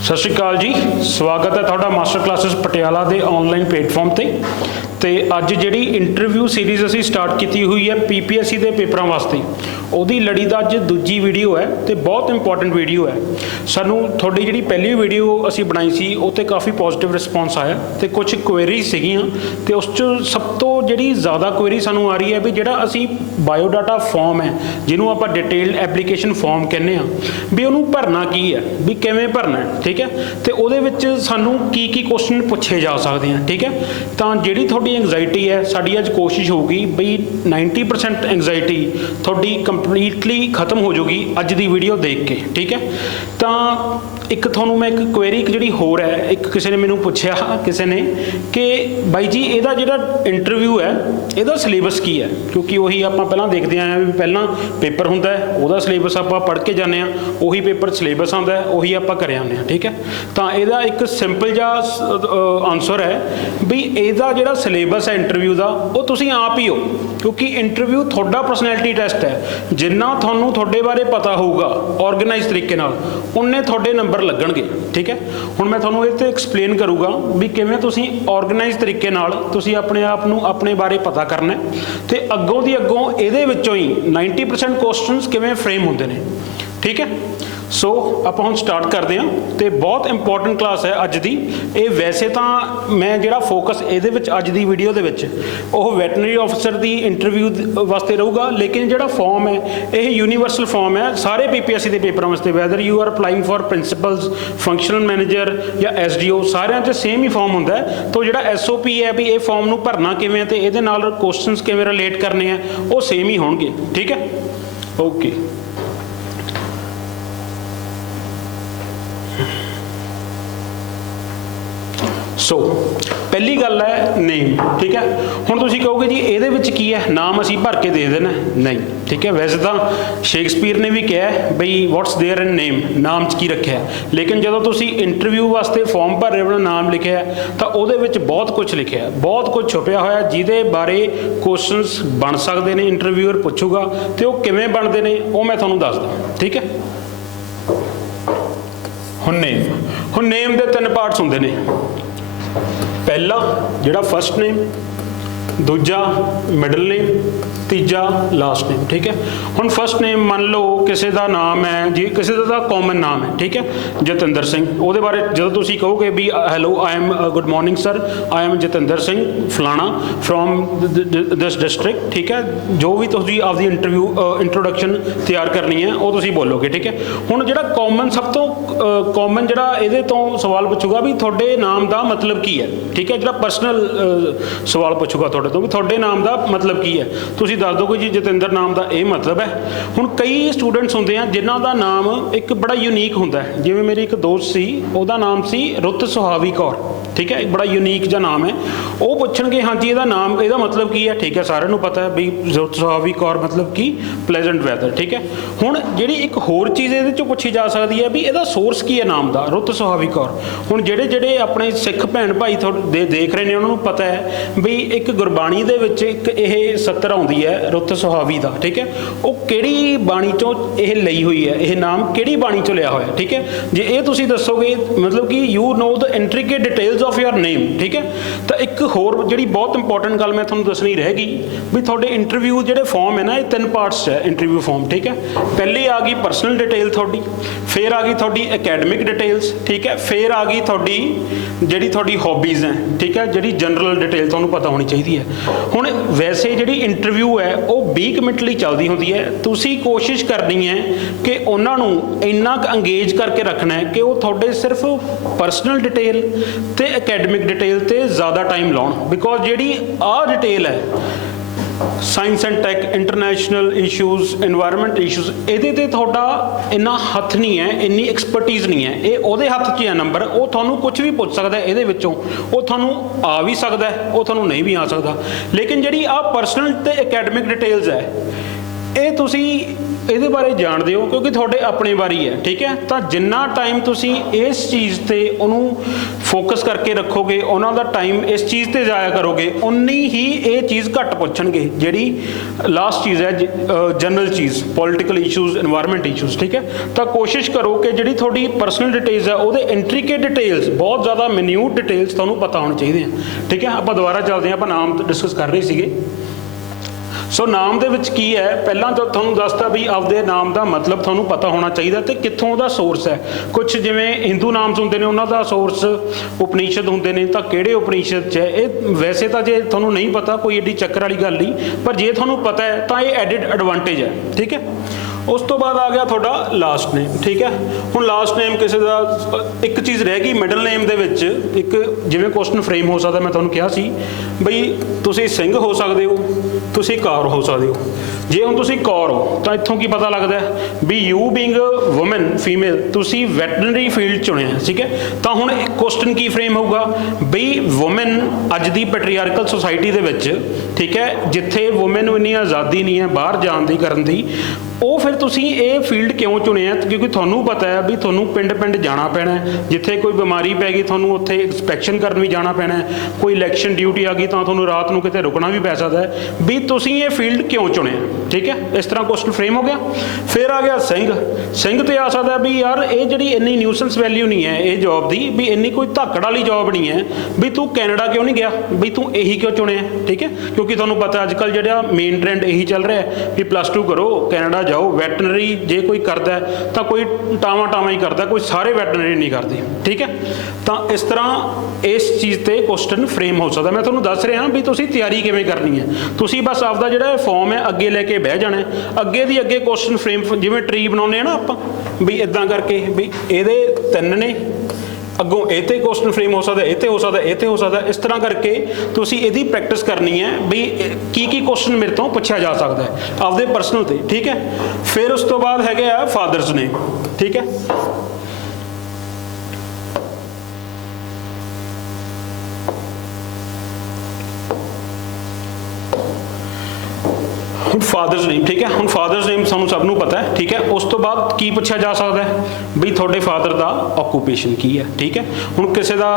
सत श्री अकाल जी, स्वागत है तुहाडा मास्टर क्लासिस पटियाला के ऑनलाइन प्लेटफॉर्म ते अज जिहड़ी इंटरव्यू सीरीज़ असीं स्टार्ट की हुई है PPSC के पेपरों वास्ते, उहदी लड़ी दा अज दूजी वीडियो है तो बहुत इंपॉर्टेंट वीडियो है। सानू थोड़ी जिहड़ी पहली वीडियो असीं बनाई सी उते काफ़ी पॉजिटिव रिस्पॉन्स आया तो कुछ क्वेरीज सीगियां ते उस सब तो जिहड़ी ज़्यादा क्वेरी सानू आ रही है भी जिहड़ा असीं बायोडाटा फॉर्म है जिन्हों आपां डिटेल्ड एप्लीकेशन फॉर्म कहने भी उहनूं भरना की है, भी किवें भरना है, ठीक है। तो उहदे विच सानू की क्वेश्चन पूछे जा सकते हैं, ठीक है। तो जिहड़ी थोड़ी एंगजाइटी है साडी अज कोशिश होगी बई 90% एंगजाइटी थोड़ी कंप्लीटली खत्म हो जाएगी अज दी वीडियो देख के, ठीक है। तो एक थोनों मैं एक क्वेरी जी होर है, एक किसी ने मैनू पूछा किसी ने कि बाई जी इहदा जिहड़ा इंटरव्यू है इहदा सिलेबस की है, क्योंकि वही आप पहला देखते आए हैं भी पहला पेपर हुंदा है उहदा सिलेबस आप पढ़ के जाने हैं, उही पेपर सिलेबस आंदा है उही आप कर आने हैं, ठीक है। तो इहदा एक सिंपल जा आंसर है भी इहदा जिहड़ा सिलेबस है इंटरव्यू का वो तुसीं आप ही हो, क्योंकि इंटरव्यू थोड़ा परसनैलिटी टेस्ट है। जिन्ना थोनों थोड़े बारे पता होगा ऑर्गेनाइज तरीके नाल उन्ने थोड़े नंबर लगणगे, ठीक है। हुण मैं थोनों इह ते एक्सप्लेन करूँगा भी किवें तुसीं ऑर्गेनाइज तरीके नाल तुसीं अपने आप नूं अपने बारे पता करना है ते अग्गों दी अग्गों इहदे विच्चों ही 90% क्वेश्चनस किवें फ्रेम हुंदे ने, ठीक है। सो आप हम स्टार्ट करते हैं तो बहुत इंपॉर्टेंट क्लास है अज दी। ये वैसे तो मैं जिहड़ा फोकस ये अज दी वीडियो दे विच वो वैटनरी ऑफिसर दी इंटरव्यू वास्ते रहूगा, लेकिन जिहड़ा फॉर्म है ये यूनीवर्सल फॉर्म है सारे PPSC के पेपरों वास्ते, whether you are applying for principals, functional manager या SDO सारिਆਂ 'ਚ सेम ही फॉर्म हुंदा है। तो जिहड़ा SOP है भी ये फॉर्म नूं भरना किवें ते इहदे नाल क्वेश्चनस किवें रिलेट करने हैं वो सेम ही होणगे, ठीक है। ओके सो पहली गल है नेम, ठीक है। हुण तुसीं कहोगे जी इहदे विच की है, नाम असीं भर के दे देना नहीं, ठीक है। वैसे तो शेक्सपीयर ने भी कहा है बई व्हाट्स देयर इन नेम, नाम च की रखा है, लेकिन जदों तुसीं इंटरव्यू वास्ते फॉर्म भर रहे हो नाम लिखा है तो उहदे विच बहुत कुछ लिखा है, बहुत कुछ छुपिया होया जिहदे बारे क्वेश्चनस बन सकते हैं, इंटरव्यूअर पुछूगा तो वह किवें बनते हैं वो मैं तुहानूं दसदा, ठीक है। हुण नेम दे 3 पार्ट्स हुंदे ने, पहला जिहड़ा फर्स्ट नेम, दूजा मिडल नेम, तीजा लास्ट नेम, ठीक है। हुण फर्स्ट नेम मान लो किसी का नाम है जी, किसी का कॉमन नाम है, ठीक है, जतिंदर सिंह। वो बारे जो तुम कहोगे भी hello I am good morning sir I am Jatinder Singh फलाना फ्रॉम दिस डिस्ट्रिक्ट, ठीक है। जो भी तुम आपकी इंटरव्यू इंट्रोडक्शन तैयार करनी है वो तुम बोलोगे, ठीक है। हुण जिहड़ा कॉमन सब तो कॉमन जिहड़ा इहदे तो सवाल पुछूगा भी तुहाडे नाम का मतलब की है, ठीक है। जिहड़ा पर्सनल सवाल पुछूगा तुहाडे तो भी तुहाडे नाम का मतलब की है, तुसीं दस दो जी जतिंदर नाम का यह मतलब है। हुण कई स्टूडेंट्स होंदे हैं जिन्हां दा नाम एक बड़ा यूनीक हुंदा है, जिवें मेरी एक दोस्त सी उहदा नाम सी रुत सुहावी कौर, ठीक है, एक बड़ा यूनीक जिहा नाम है। वो पुछणगे हाँ जी इहदा नाम इहदा मतलब की है, ठीक है, सारिआं नूं पता है भी रुत सुहावी कौर मतलब की प्लेजेंट वैदर, ठीक है। हुण जिहड़ी एक होर चीज़ इहदे चों पुछी जा सकदी है भी इहदा सोर्स की है नाम का रुत सुहावी कौर। हुण जिहड़े जिहड़े अपने सिख भैण भाई देख रहे हैं उन्होंने पता है भी एक गुरबाणी दे विच एक यह सत्तर आउंदी है रुत सुहावी दा, ठीक है। वो किहड़ी बाणी चों यह लई हुई है, यह नाम किहड़ी बाणी चों लिया होया, ठीक है। जे ये तुसीं दसोगे मतलब कि you know the intricate details of your name, ठीक है। तो एक होर जिहड़ी बहुत इंपॉर्टेंट गल मैं तुहानूं दसनी रहेगी भी तुहाडे इंटरव्यू जिहड़े फॉर्म है ना ये 3 पार्ट्स है इंटरव्यू फॉर्म, ठीक है। पहली आ गई पर्सनल डिटेल थोड़ी, फिर आ गई थोड़ी एकेडमिक डिटेल्स, ठीक है, फिर आ गई थोड़ी जिहड़ी थोड़ी हॉबीज़ हैं, ठीक है, जिहड़ी जनरल डिटेल तुहानूं पता होनी चाहिए है। हुण वैसे जिहड़ी इंटरव्यू है वो 20 मिनट ਲਈ चलती होंदी है, तुसीं कोशिश करनी है कि उन्हां नूं इन्ना अंगेज करके रखना है कि वो थोड़े सिर्फ परसनल डिटेल ते एकेडमिक डिटेल ते ज़्यादा टाइम लाउण, बिकॉज जिहड़ी आ डिटेल है science and tech, international issues, environment issues, ये थोड़ा इन्ना हथ नहीं है, इन्नी एक्सपर्टीज़ नहीं है, ये वो हथ च है नंबर, वो थानू कुछ भी पूछ सकता है, ये वो थानू आ भी सकता है, वो थानू नहीं भी आ सकता। लेकिन जी आ परसनल ते एकेडमिक डिटेल्स है ये तुसी ਇਹਦੇ ਬਾਰੇ ਜਾਣਦੇ ਹੋ क्योंकि ਤੁਹਾਡੇ अपने बारी है, ठीक है। तो जिन्ना टाइम तुसी इस चीज़ ते उन्होंने ਫੋਕਸ ਕਰਕੇ ਰੱਖੋਗੇ, ਉਹਨਾਂ ਦਾ ਟਾਈਮ ਇਸ ਚੀਜ਼ ਤੇ ਜਾਇਆ ਕਰੋਗੇ, ਉਨੀ ਹੀ ਇਹ ਚੀਜ਼ ਘੱਟ ਪੁੱਛਣਗੇ ਜਿਹੜੀ ਲਾਸਟ ਚੀਜ਼ ਹੈ ਜਨਰਲ ਚੀਜ਼, ਪੋਲੀਟੀਕਲ ਇਸ਼ੂਜ਼, ਇਨਵਾਇਰਨਮੈਂਟ ਇਸ਼ੂਜ਼। ਠੀਕ ਹੈ, ਤਾਂ ਕੋਸ਼ਿਸ਼ ਕਰੋ ਕਿ ਜਿਹੜੀ ਤੁਹਾਡੀ ਪਰਸਨਲ ਡਿਟੇਲਸ ਹੈ ਉਹਦੇ ਇੰਟਰੀਕੇਟ ਡਿਟੇਲਸ, ਬਹੁਤ ਜ਼ਿਆਦਾ ਮਿਨਿਊਟ ਡਿਟੇਲਸ ਤੁਹਾਨੂੰ ਪਤਾ ਹੋਣੀ ਚਾਹੀਦੀਆਂ। ਠੀਕ ਹੈ, ਆਪਾਂ ਦੁਬਾਰਾ ਚੱਲਦੇ ਹਾਂ, ਆਪਾਂ ਨਾਮ ਡਿਸਕਸ ਕਰ ਰਹੇ ਸੀਗੇ। ਸੋ ਨਾਮ ਦੇ ਵਿੱਚ ਕੀ ਹੈ, ਪਹਿਲਾਂ ਤਾਂ ਤੁਹਾਨੂੰ ਦੱਸਤਾ ਵੀ ਆਪਦੇ ਨਾਮ ਦਾ ਮਤਲਬ ਤੁਹਾਨੂੰ ਪਤਾ ਹੋਣਾ ਚਾਹੀਦਾ ਤੇ ਕਿੱਥੋਂ ਉਹਦਾ ਸੋਰਸ ਹੈ। ਕੁਝ ਜਿਵੇਂ ਹਿੰਦੂ ਨਾਮਸ ਹੁੰਦੇ ਨੇ, ਉਹਨਾਂ ਦਾ ਸੋਰਸ ਉਪਨਿਸ਼ਦ ਹੁੰਦੇ ਨੇ, ਤਾਂ ਕਿਹੜੇ ਉਪਨਿਸ਼ਦ 'ਚ ਹੈ ਇਹ ਵੈਸੇ ਤਾਂ ਜੇ ਤੁਹਾਨੂੰ ਨਹੀਂ ਪਤਾ ਕੋਈ ਐਡੀ ਚੱਕਰ ਵਾਲੀ ਗੱਲ ਨਹੀਂ, ਪਰ ਜੇ ਤੁਹਾਨੂੰ ਪਤਾ ਹੈ ਤਾਂ ਇਹ ਐਡਿਡ ਐਡਵਾਂਟੇਜ ਹੈ। ਠੀਕ ਹੈ, ਉਸ ਤੋਂ ਬਾਅਦ ਆ ਗਿਆ ਤੁਹਾਡਾ ਲਾਸਟ ਨੇਮ। ਠੀਕ ਹੈ, ਹੁਣ ਲਾਸਟ ਨੇਮ ਕਿਸੇ ਦਾ ਇੱਕ ਚੀਜ਼ ਰਹਿ ਗਈ, ਮਿਡਲ ਨੇਮ ਦੇ ਵਿੱਚ ਇੱਕ ਜਿਵੇਂ ਕੁਐਸਚਨ ਫਰੇਮ ਹੋ ਸਕਦਾ, ਮੈਂ ਤੁਹਾਨੂੰ ਕਿਹਾ ਸੀ ਬਈ ਤੁਸੀਂ ਸਿੰਘ ਹੋ ਸਕਦੇ ਹੋ, ਤੁਸੀਂ ਕੌਰ ਹੋ ਸਕਦੇ ਹੋ। ਜੇ ਹੁਣ ਤੁਸੀਂ ਕੌਰ ਹੋ ਤਾਂ ਇੱਥੋਂ ਕੀ ਪਤਾ ਲੱਗਦਾ ਵੀ ਯੂ ਬੀਇੰਗ ਵੂਮਨ ਫੀਮੇਲ ਤੁਸੀਂ ਵੈਟਰਨਰੀ ਫੀਲਡ ਚੁਣਿਆ। ਠੀਕ ਹੈ, ਤਾਂ ਹੁਣ ਕੁਐਸਚਨ ਕੀ ਫਰੇਮ ਹੋਊਗਾ ਬਈ ਵੂਮਨ ਅੱਜ ਦੀ ਪੈਟਰੀਆਰਕਲ ਸੁਸਾਇਟੀ ਦੇ ਵਿੱਚ, ਠੀਕ ਹੈ, ਜਿੱਥੇ ਵੂਮਨ ਨੂੰ ਇੰਨੀ ਆਜ਼ਾਦੀ ਨਹੀਂ ਹੈ ਬਾਹਰ ਜਾਣ ਦੀ ਕਰਨ ਦੀ, ਉਹ ਫਿਰ ਤੁਸੀਂ ਇਹ ਫੀਲਡ ਕਿਉਂ ਚੁਣਿਆ? ਕਿਉਂਕਿ ਤੁਹਾਨੂੰ ਪਤਾ ਹੈ ਵੀ ਤੁਹਾਨੂੰ ਪਿੰਡ ਪਿੰਡ ਜਾਣਾ ਪੈਣਾ, ਜਿੱਥੇ ਕੋਈ ਬਿਮਾਰੀ ਪੈ ਗਈ ਤੁਹਾਨੂੰ ਉੱਥੇ ਇੰਸਪੈਕਸ਼ਨ ਕਰਨ ਵੀ ਜਾਣਾ ਪੈਣਾ, ਕੋਈ ਇਲੈਕਸ਼ਨ ਡਿਊਟੀ ਆ ਗਈ ਤਾਂ ਤੁਹਾਨੂੰ ਰਾਤ ਨੂੰ ਕਿਤੇ ਰੁਕਣਾ ਵੀ ਪੈ ਸਕਦਾ ਹੈ, ਵੀ ਤੁਸੀਂ ਇਹ ਫੀਲਡ ਕਿਉਂ ਚੁਣਿਆ। ਠੀਕ ਹੈ, ਇਸ ਤਰ੍ਹਾਂ ਕੁਐਸਚਨ ਫਰੇਮ ਹੋ ਗਿਆ। ਫਿਰ ਆ ਗਿਆ ਸਿੰਘ। ਸਿੰਘ ਤੇ ਆ ਸਕਦਾ ਵੀ ਯਾਰ ਇਹ ਜਿਹੜੀ ਇੰਨੀ ਨਿਊਸੈਂਸ ਵੈਲਿਊ ਨਹੀਂ ਹੈ ਇਹ ਜੌਬ ਦੀ, ਵੀ ਇੰਨੀ ਕੋਈ ਧਾਕੜ ਵਾਲੀ ਜੌਬ ਨਹੀਂ ਹੈ, ਵੀ ਤੂੰ ਕੈਨੇਡਾ ਕਿਉਂ ਨਹੀਂ ਗਿਆ, ਵੀ ਤੂੰ ਇਹੀ ਕਿਉਂ ਚੁਣਿਆ। ਠੀਕ ਹੈ, ਕਿਉਂਕਿ ਤੁਹਾਨੂੰ ਪਤਾ ਅੱਜ ਕੱਲ੍ਹ ਜਿਹੜਾ ਮੇਨ ਟ੍ਰੈਂਡ ਇਹੀ ਚੱਲ ਰਿਹਾ ਵੀ +2 ਕਰੋ ਕੈਨੇਡਾ ਜਾਓ, ਵੈਟਰਨਰੀ ਜੇ ਕੋਈ ਕਰਦਾ ਤਾਂ ਕੋਈ ਟਾਵਾਂ ਹੀ ਕਰਦਾ, ਕੋਈ ਸਾਰੇ ਵੈਟਰਨਰੀ ਨਹੀਂ ਕਰਦੇ। ਠੀਕ ਹੈ, ਤਾਂ ਇਸ ਤਰ੍ਹਾਂ ਇਸ ਚੀਜ਼ ਤੇ ਕੁਐਸਚਨ ਫਰੇਮ ਹੋ ਸਕਦਾ। ਮੈਂ ਤੁਹਾਨੂੰ ਦੱਸ ਰਿਹਾ ਵੀ ਤੁਸੀਂ ਤਿਆਰੀ ਕਿਵੇਂ ਕਰਨੀ ਹੈ। ਤੁਸੀਂ ਬਸ ਆਪਦਾ ਜਿਹੜਾ ਫਾਰਮ ਹੈ ਅੱਗੇ ਲੈ ਕੇ ਬਹਿ ਜਾਣਾ, ਅੱਗੇ ਦੀ ਅੱਗੇ ਕੁਐਸਚਨ ਫਰੇਮ, ਜਿਵੇਂ ਟਰੀ ਬਣਾਉਂਦੇ ਆ ਨਾ ਆਪਾਂ, ਵੀ ਇਦਾਂ ਕਰਕੇ ਵੀ ਇਹਦੇ 3 ਨੇ, ਅੱਗੋਂ ਇਹ ਤੇ ਕੁਐਸਚਨ ਫਰੇਮ ਹੋ ਸਕਦਾ, ਇਹ ਤੇ ਹੋ ਸਕਦਾ, ਇਹ ਤੇ ਹੋ ਸਕਦਾ। ਇਸ ਤਰ੍ਹਾਂ ਕਰਕੇ ਤੁਸੀਂ ਇਹਦੀ ਪ੍ਰੈਕਟਿਸ ਕਰਨੀ ਹੈ ਵੀ ਕੀ ਕੁਐਸਚਨ ਮੇਰੇ ਤੋਂ ਪੁੱਛਿਆ ਜਾ ਸਕਦਾ ਹੈ ਆਪਦੇ ਪਰਸਨਲ ਤੇ। ਠੀਕ ਹੈ, ਫਿਰ ਉਸ ਤੋਂ ਬਾਅਦ ਹੈਗੇ ਆ ਫਾਦਰਸ ਨੇਮ। ਠੀਕ ਹੈ, ਹੁਣ ਫਾਦਰਸ ਨੇਮ। ਠੀਕ ਹੈ, ਹੁਣ ਫਾਦਰਸ ਨੇਮ ਸਾਨੂੰ ਸਭ ਨੂੰ ਪਤਾ ਹੈ। ਠੀਕ ਹੈ, ਉਸ ਤੋਂ ਬਾਅਦ ਕੀ ਪੁੱਛਿਆ ਜਾ ਸਕਦਾ ਹੈ ਵੀ ਤੁਹਾਡੇ ਫਾਦਰ ਦਾ ਆਕੂਪੇਸ਼ਨ ਕੀ ਹੈ। ਠੀਕ ਹੈ, ਹੁਣ ਕਿਸੇ ਦਾ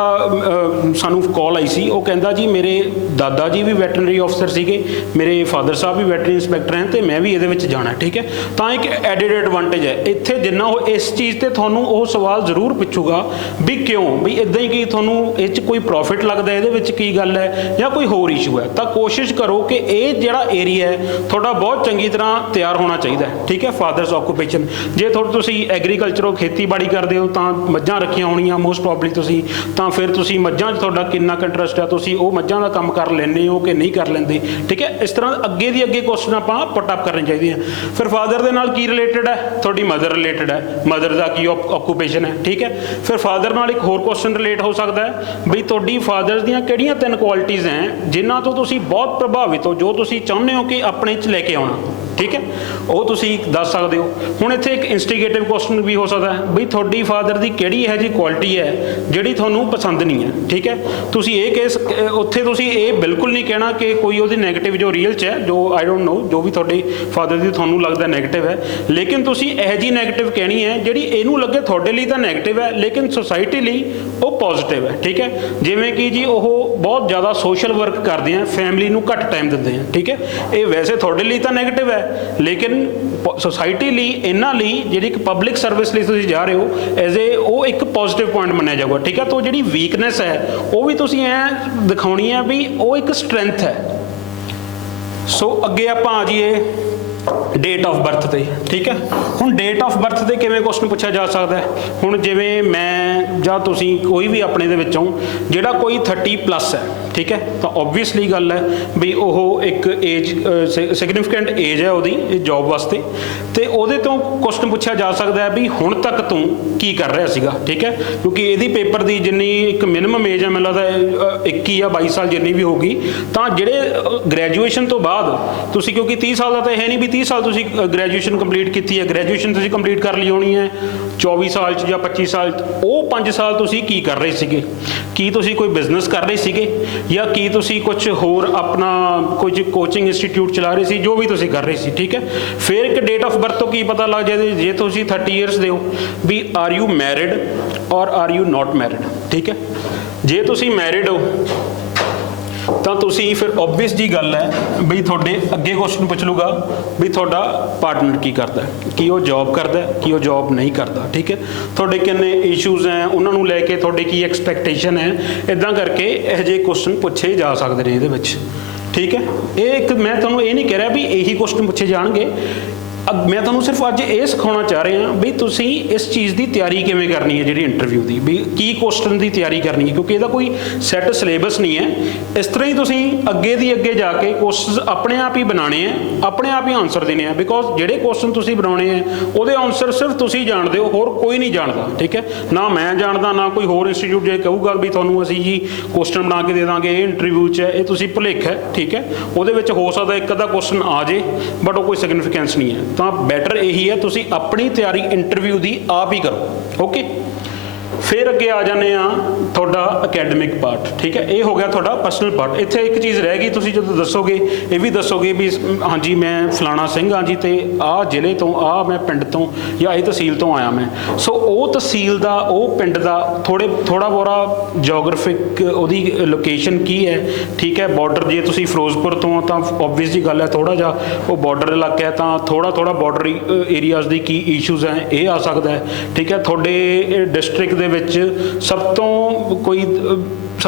ਸਾਨੂੰ ਕਾਲ ਆਈ ਸੀ, ਉਹ ਕਹਿੰਦਾ ਜੀ ਮੇਰੇ ਦਾਦਾ ਜੀ ਵੀ ਵੈਟਰਨਰੀ ਆਫਸਰ ਸੀਗੇ, ਮੇਰੇ ਫਾਦਰ ਸਾਹਿਬ ਵੀ ਵੈਟਰਨਰੀ ਇੰਸਪੈਕਟਰ ਹਨ ਤੇ ਮੈਂ ਵੀ ਇਹਦੇ ਵਿੱਚ ਜਾਣਾ। ਠੀਕ ਹੈ, ਤਾਂ ਇੱਕ ਐਡਿਡ ਐਡਵਾਂਟੇਜ ਹੈ ਇੱਥੇ, ਜਿੰਨਾ ਉਹ ਇਸ ਚੀਜ਼ ਤੇ ਤੁਹਾਨੂੰ ਉਹ ਸਵਾਲ ਜ਼ਰੂਰ ਪੁੱਛੂਗਾ ਵੀ ਕਿਉਂ, ਵੀ ਇਦਾਂ ਹੀ ਕਿ ਤੁਹਾਨੂੰ ਇਹ 'ਚ ਕੋਈ ਪ੍ਰੋਫਿਟ ਲੱਗਦਾ, ਇਹਦੇ ਵਿੱਚ ਕੀ ਗੱਲ ਹੈ ਜਾਂ ਕੋਈ ਹੋਰ ਇਸ਼ੂ ਹੈ। ਤਾਂ ਕੋਸ਼ਿਸ਼ ਕਰੋ ਕਿ ਇਹ ਜਿਹੜਾ ਏਰੀਆ ਹੈ ਤੁਹਾਡਾ ਬਹੁਤ ਚੰਗੀ ਤਰ੍ਹਾਂ ਤਿਆਰ ਹੋਣਾ ਚਾਹੀਦਾ ਹੈ। ਠੀਕ ਹੈ, ਫਾਦਰਸ ਆਕੂਪੇਸ਼ਨ, ਜੇ ਤੁਸੀਂ ਐਗਰੀਕਲਚਰ ਖੇਤੀਬਾੜੀ ਕਰਦੇ ਹੋ ਤਾਂ ਮੱਝਾਂ ਰੱਖੀਆਂ ਹੋਣੀਆਂ ਮੋਸਟ ਪ੍ਰੋਬਬਲੀ ਤੁਸੀਂ, ਤਾਂ ਫਿਰ ਤੁਸੀਂ ਮੱਝਾਂ 'ਚ ਤੁਹਾਡਾ ਕਿੰਨਾ ਕੁ ਇੰਟਰਸਟ ਹੈ, ਤੁਸੀਂ ਉਹ ਮੱਝਾਂ ਦਾ ਕੰਮ ਕਰ ਲੈਂਦੇ ਹੋ ਕਿ ਨਹੀਂ ਕਰ ਲੈਂਦੇ। ਠੀਕ ਹੈ, ਇਸ ਤਰ੍ਹਾਂ ਅੱਗੇ ਦੀ ਅੱਗੇ ਕੁਐਸਚਨ ਆਪਾਂ ਪੁੱਟ ਅਪ ਕਰਨੇ ਚਾਹੀਦੇ ਆ। ਫਿਰ ਫਾਦਰ ਦੇ ਨਾਲ ਕੀ ਰਿਲੇਟਡ ਹੈ, ਤੁਹਾਡੀ ਮਦਰ ਰਿਲੇਟਡ ਹੈ, ਮਦਰ ਦਾ ਕੀ ਆਕੂਪੇਸ਼ਨ ਹੈ। ਠੀਕ ਹੈ, ਫਿਰ ਫਾਦਰ ਨਾਲ ਇੱਕ ਹੋਰ ਕੁਐਸਚਨ ਰਿਲੇਟ ਹੋ ਸਕਦਾ ਹੈ ਵੀ ਤੁਹਾਡੀ ਫਾਦਰ ਦੀਆਂ ਕਿਹੜੀਆਂ 3 ਕੁਆਲਿਟੀਜ਼ ਹੈ ਜਿਨ੍ਹਾਂ ਤੋਂ ਤੁਸੀਂ ਬਹੁਤ ਪ੍ਰਭਾਵਿਤ ਹੋ, ਜੋ ਤੁਸੀਂ ਚਾਹੁੰਦੇ ਹੋ ਕਿ ਆਪਣੇ 'ਚ ਲੈ ਕੇ ਆਉਣਾ। ਠੀਕ ਹੈ, ਉਹ ਤੁਸੀਂ ਦੱਸ ਸਕਦੇ ਹੋ। ਹੁਣ ਇੱਥੇ ਇੱਕ ਇੰਸਟੀਗੇਟਿਵ ਕੁਐਸਚਨ ਵੀ ਹੋ ਸਕਦਾ ਹੈ ਵੀ ਤੁਹਾਡੀ ਫਾਦਰ ਦੀ ਕਿਹੜੀ ਇਹੋ ਜਿਹੀ ਕੁਆਲਿਟੀ ਹੈ ਜਿਹੜੀ ਤੁਹਾਨੂੰ ਪਸੰਦ ਨਹੀਂ ਹੈ। ਠੀਕ ਹੈ, ਤੁਸੀਂ ਇਹ ਕੇਸ ਉੱਥੇ ਤੁਸੀਂ ਇਹ ਬਿਲਕੁਲ ਨਹੀਂ ਕਹਿਣਾ ਕਿ ਕੋਈ ਉਹਦੀ ਨੈਗੇਟਿਵ ਜੋ ਰੀਅਲ 'ਚ ਹੈ, ਜੋ ਆਈ ਡੋਂਟ ਨੋ, ਜੋ ਵੀ ਤੁਹਾਡੇ ਫਾਦਰ ਦੀ ਤੁਹਾਨੂੰ ਲੱਗਦਾ ਨੈਗੇਟਿਵ ਹੈ, ਲੇਕਿਨ ਤੁਸੀਂ ਇਹੋ ਜਿਹੀ ਨੈਗੇਟਿਵ ਕਹਿਣੀ ਹੈ ਜਿਹੜੀ ਇਹਨੂੰ ਲੱਗੇ ਤੁਹਾਡੇ ਲਈ ਤਾਂ ਨੈਗੇਟਿਵ ਹੈ ਲੇਕਿਨ ਸੁਸਾਇਟੀ ਲਈ ਉਹ ਪੋਜ਼ਿਟਿਵ ਹੈ। ਠੀਕ ਹੈ, ਜਿਵੇਂ ਕਿ ਜੀ ਉਹ ਬਹੁਤ ਜ਼ਿਆਦਾ ਸੋਸ਼ਲ ਵਰਕ ਕਰਦੇ ਆ, ਫੈਮਿਲੀ ਨੂੰ ਘੱਟ ਟਾਈਮ ਦਿੰਦੇ ਆ। ਠੀਕ ਹੈ, ਇਹ ਵੈਸੇ ਤੁਹਾਡੇ ਲਈ ਤਾਂ ਨੈਗੇਟਿਵ ਹੈ ਲੇਕਿਨ ਸੋਸਾਇਟੀ ਲਈ, ਇਹਨਾਂ ਲਈ ਜਿਹੜੀ ਇੱਕ ਪਬਲਿਕ ਸਰਵਿਸ ਲਈ ਤੁਸੀਂ ਜਾ ਰਹੇ ਹੋ ਐਜ਼ ਏ, ਉਹ ਇੱਕ ਪੋਜ਼ਿਟਿਵ ਪੁਆਇੰਟ ਮੰਨਿਆ ਜਾਊਗਾ। ਠੀਕ ਹੈ, ਤਾਂ ਜਿਹੜੀ ਵੀਕਨੈਸ ਹੈ ਉਹ ਵੀ ਤੁਸੀਂ ਐ ਦਿਖਾਉਣੀ ਹੈ ਵੀ ਉਹ ਇੱਕ ਸਟਰੈਂਥ ਹੈ। ਸੋ ਅੱਗੇ ਆਪਾਂ ਆ ਜਾਈਏ ਡੇਟ ਆਫ ਬਰਥ ਤੇ। ਠੀਕ ਹੈ, ਹੁਣ ਡੇਟ ਆਫ ਬਰਥ ਤੇ ਕਿਵੇਂ ਕੁਐਸਚਨ ਪੁੱਛਿਆ ਜਾ ਸਕਦਾ ਹੈ। ਹੁਣ ਜਿਵੇਂ ਮੈਂ ਜਾਂ ਤੁਸੀਂ ਕੋਈ ਵੀ ਆਪਣੇ ਦੇ ਵਿੱਚੋਂ ਜਿਹੜਾ ਕੋਈ 30+ ਹੈ, ਠੀਕ ਹੈ, ਤਾਂ ਓਬਵੀਅਸਲੀ ਗੱਲ ਹੈ ਵੀ ਉਹ ਇੱਕ ਏਜ ਸਿਗਨੀਫਿਕੈਂਟ ਏਜ ਹੈ ਉਹਦੀ ਜੌਬ ਵਾਸਤੇ, ਤੇ ਉਹਦੇ ਤੋਂ ਕੁਐਸਚਨ ਪੁੱਛਿਆ ਜਾ ਸਕਦਾ ਹੈ ਵੀ ਹੁਣ ਤੱਕ ਤੂੰ ਕੀ ਕਰ ਰਿਹਾ ਸੀਗਾ। ਠੀਕ ਹੈ, ਕਿਉਂਕਿ ਇਹਦੀ ਪੇਪਰ ਦੀ ਜਿੰਨੀ ਇੱਕ ਮਿਨੀਮਮ ਏਜ ਹੈ ਮੈਨੂੰ ਲੱਗਦਾ 21 ਜਾਂ 22 ਸਾਲ ਜਿੰਨੀ ਵੀ ਹੋਊਗੀ, ਤਾਂ ਜਿਹੜੇ ਗ੍ਰੈਜੂਏਸ਼ਨ ਤੋਂ ਬਾਅਦ ਤੁਸੀਂ, ਕਿਉਂਕਿ 30 ਸਾਲ ਦਾ ਤਾਂ ਇਹ ਨਹੀਂ ਵੀ 30 ਸਾਲ ਤੁਸੀਂ ਗ੍ਰੈਜੂਏਸ਼ਨ ਕੰਪਲੀਟ ਕੀਤੀ ਹੈ, ਗ੍ਰੈਜੂਏਸ਼ਨ ਤੁਸੀਂ ਕੰਪਲੀਟ ਕਰ ਲਈ ਹੋਣੀ ਹੈ 24 ਸਾਲ 'ਚ ਜਾਂ 25 ਸਾਲ 'ਚ, ਉਹ 5 ਸਾਲ ਤੁਸੀਂ ਕੀ ਕਰ ਰਹੇ ਸੀਗੇ, ਕੀ ਤੁਸੀਂ ਕੋਈ ਬਿਜ਼ਨਸ ਕਰ ਰਹੇ ਸੀਗੇ, ਜਾਂ ਕੀ ਤੁਸੀਂ ਕੁਝ ਹੋਰ ਆਪਣਾ ਕੁਝ ਕੋਚਿੰਗ ਇੰਸਟੀਟਿਊਟ ਚਲਾ ਰਹੇ ਸੀ, ਜੋ ਵੀ ਤੁਸੀਂ ਕਰ ਰਹੇ ਸੀ, ਠੀਕ ਹੈ। ਫਿਰ ਇੱਕ ਡੇਟ ਆਫ ਬਰਥ ਤੋਂ ਕੀ ਪਤਾ ਲੱਗ ਜਾਏ ਜੇ ਤੁਸੀਂ 30 ਇਅਰਸ ਦੇ ਹੋ ਵੀ ਆਰ ਯੂ ਮੈਰਿਡ ਔਰ ਆਰ ਯੂ ਨਾਟ ਮੈਰਿਡ, ਠੀਕ ਹੈ। ਜੇ ਤੁਸੀਂ ਮੈਰਿਡ ਹੋ ਤਾਂ ਤੁਸੀਂ ਫਿਰ ਓਬਵੀਅਸ ਜੀ ਗੱਲ ਹੈ ਬਈ ਤੁਹਾਡੇ ਅੱਗੇ ਕੁਐਸਚਨ ਪੁੱਛ ਲੂਗਾ ਵੀ ਤੁਹਾਡਾ ਪਾਰਟਨਰ ਕੀ ਕਰਦਾ, ਕੀ ਉਹ ਜੌਬ ਕਰਦਾ, ਕੀ ਉਹ ਜੌਬ ਨਹੀਂ ਕਰਦਾ, ਠੀਕ ਹੈ। ਤੁਹਾਡੇ ਕਿੰਨੇ ਇਸ਼ੂਜ਼ ਹੈ, ਉਹਨਾਂ ਨੂੰ ਲੈ ਕੇ ਤੁਹਾਡੇ ਕੀ ਐਕਸਪੈਕਟੇਸ਼ਨ ਹੈ, ਇੱਦਾਂ ਕਰਕੇ ਇਹੋ ਜਿਹੇ ਕੁਐਸਚਨ ਪੁੱਛੇ ਜਾ ਸਕਦੇ ਨੇ ਇਹਦੇ ਵਿੱਚ, ਠੀਕ ਹੈ। ਇਹ ਇੱਕ ਮੈਂ ਤੁਹਾਨੂੰ ਇਹ ਨਹੀਂ ਕਹਿ ਰਿਹਾ ਵੀ ਇਹੀ ਕੁਐਸਚਨ ਪੁੱਛੇ ਜਾਣਗੇ, ਮੈਂ ਤੁਹਾਨੂੰ ਸਿਰਫ ਅੱਜ ਇਹ ਸਿਖਾਉਣਾ ਚਾਹ ਰਿਹਾ ਵੀ ਤੁਸੀਂ ਇਸ ਚੀਜ਼ ਦੀ ਤਿਆਰੀ ਕਿਵੇਂ ਕਰਨੀ ਹੈ, ਜਿਹੜੀ ਇੰਟਰਵਿਊ ਦੀ, ਵੀ ਕੀ ਕੁਐਸਚਨ ਦੀ ਤਿਆਰੀ ਕਰਨੀ ਹੈ, ਕਿਉਂਕਿ ਇਹਦਾ ਕੋਈ ਸੈੱਟ ਸਿਲੇਬਸ ਨਹੀਂ ਹੈ। ਇਸ ਤਰ੍ਹਾਂ ਹੀ ਤੁਸੀਂ ਅੱਗੇ ਦੀ ਅੱਗੇ ਜਾ ਕੇ ਕੁਐਸਚਨਸ ਆਪਣੇ ਆਪ ਹੀ ਬਣਾਉਣੇ ਹੈ, ਆਪਣੇ ਆਪ ਹੀ ਆਨਸਰ ਦੇਣੇ ਆ, ਬਿਕੋਜ਼ ਜਿਹੜੇ ਕੁਐਸਚਨ ਤੁਸੀਂ ਬਣਾਉਣੇ ਹੈ ਉਹਦੇ ਆਨਸਰ ਸਿਰਫ ਤੁਸੀਂ ਜਾਣਦੇ ਹੋ, ਹੋਰ ਕੋਈ ਨਹੀਂ ਜਾਣਦਾ, ਠੀਕ ਹੈ। ਨਾ ਮੈਂ ਜਾਣਦਾ, ਨਾ ਕੋਈ ਹੋਰ ਇੰਸਟੀਟਿਊਟ ਜੇ ਕਹੂਗਾ ਵੀ ਤੁਹਾਨੂੰ ਅਸੀਂ ਜੀ ਕੁਐਸਚਨ ਬਣਾ ਕੇ ਦੇ ਦਾਂਗੇ ਇਹ ਇੰਟਰਵਿਊ 'ਚ, ਇਹ ਤੁਸੀਂ ਭੁਲੇਖਾ ਹੈ, ਠੀਕ ਹੈ। ਉਹਦੇ ਵਿੱਚ ਹੋ ਸਕਦਾ ਇੱਕ ਅੱਧਾ ਕੁਐਸਚਨ ਆ ਜੇ ਬਟ ਉਹ ਕੋਈ ਸਿਗਨੀਫੀਕੈਂਸ ਨਹੀਂ ਹੈ। ਤਾਂ ਬੈਟਰ ਇਹੀ ਹੈ ਤੁਸੀਂ ਆਪਣੀ ਤਿਆਰੀ ਇੰਟਰਵਿਊ ਦੀ ਆਪ ਹੀ ਕਰੋ, ਓਕੇ। ਫਿਰ ਅੱਗੇ ਆ ਜਾਂਦੇ ਆ ਤੁਹਾਡਾ ਅਕੈਡਮਿਕ ਪਾਰਟ, ਠੀਕ ਹੈ। ਇਹ ਹੋ ਗਿਆ ਤੁਹਾਡਾ ਪਰਸਨਲ ਪਾਰਟ। ਇੱਥੇ ਇੱਕ ਚੀਜ਼ ਰਹਿ ਗਈ, ਤੁਸੀਂ ਜਦੋਂ ਦੱਸੋਗੇ ਇਹ ਵੀ ਦੱਸੋਗੇ ਵੀ ਹਾਂਜੀ ਮੈਂ ਫਲਾਣਾ ਸਿੰਘ ਹਾਂ ਜੀ, ਤੇ ਆਹ ਜ਼ਿਲ੍ਹੇ ਤੋਂ, ਆਹ ਮੈਂ ਪਿੰਡ ਤੋਂ ਜਾਂ ਇਹ ਤਹਿਸੀਲ ਤੋਂ ਆਇਆ ਮੈਂ। ਸੋ ਉਹ ਤਹਿਸੀਲ ਦਾ, ਉਹ ਪਿੰਡ ਦਾ ਥੋੜਾ ਬੋਰਾ ਜੋਗ੍ਰਾਫਿਕ ਉਹਦੀ ਲੋਕੇਸ਼ਨ ਕੀ ਹੈ, ਠੀਕ ਹੈ। ਬਾਰਡਰ ਜੇ ਤੁਸੀਂ ਫਿਰੋਜ਼ਪੁਰ ਤੋਂ ਤਾਂ ਓਬਵੀਅਸ ਜੀ ਗੱਲ ਹੈ ਥੋੜਾ ਜਿਹਾ ਉਹ ਬਾਰਡਰ ਇਲਾਕਾ ਹੈ, ਤਾਂ ਥੋੜਾ ਬਾਰਡਰ ਏਰੀਆਜ਼ ਦੀ ਕੀ ਇਸ਼ੂਜ਼ ਹੈ ਇਹ ਆ ਸਕਦਾ ਹੈ, ਠੀਕ ਹੈ। ਤੁਹਾਡੇ ਡਿਸਟ੍ਰਿਕਟ ਦੇ ਵਿੱਚ ਸਭ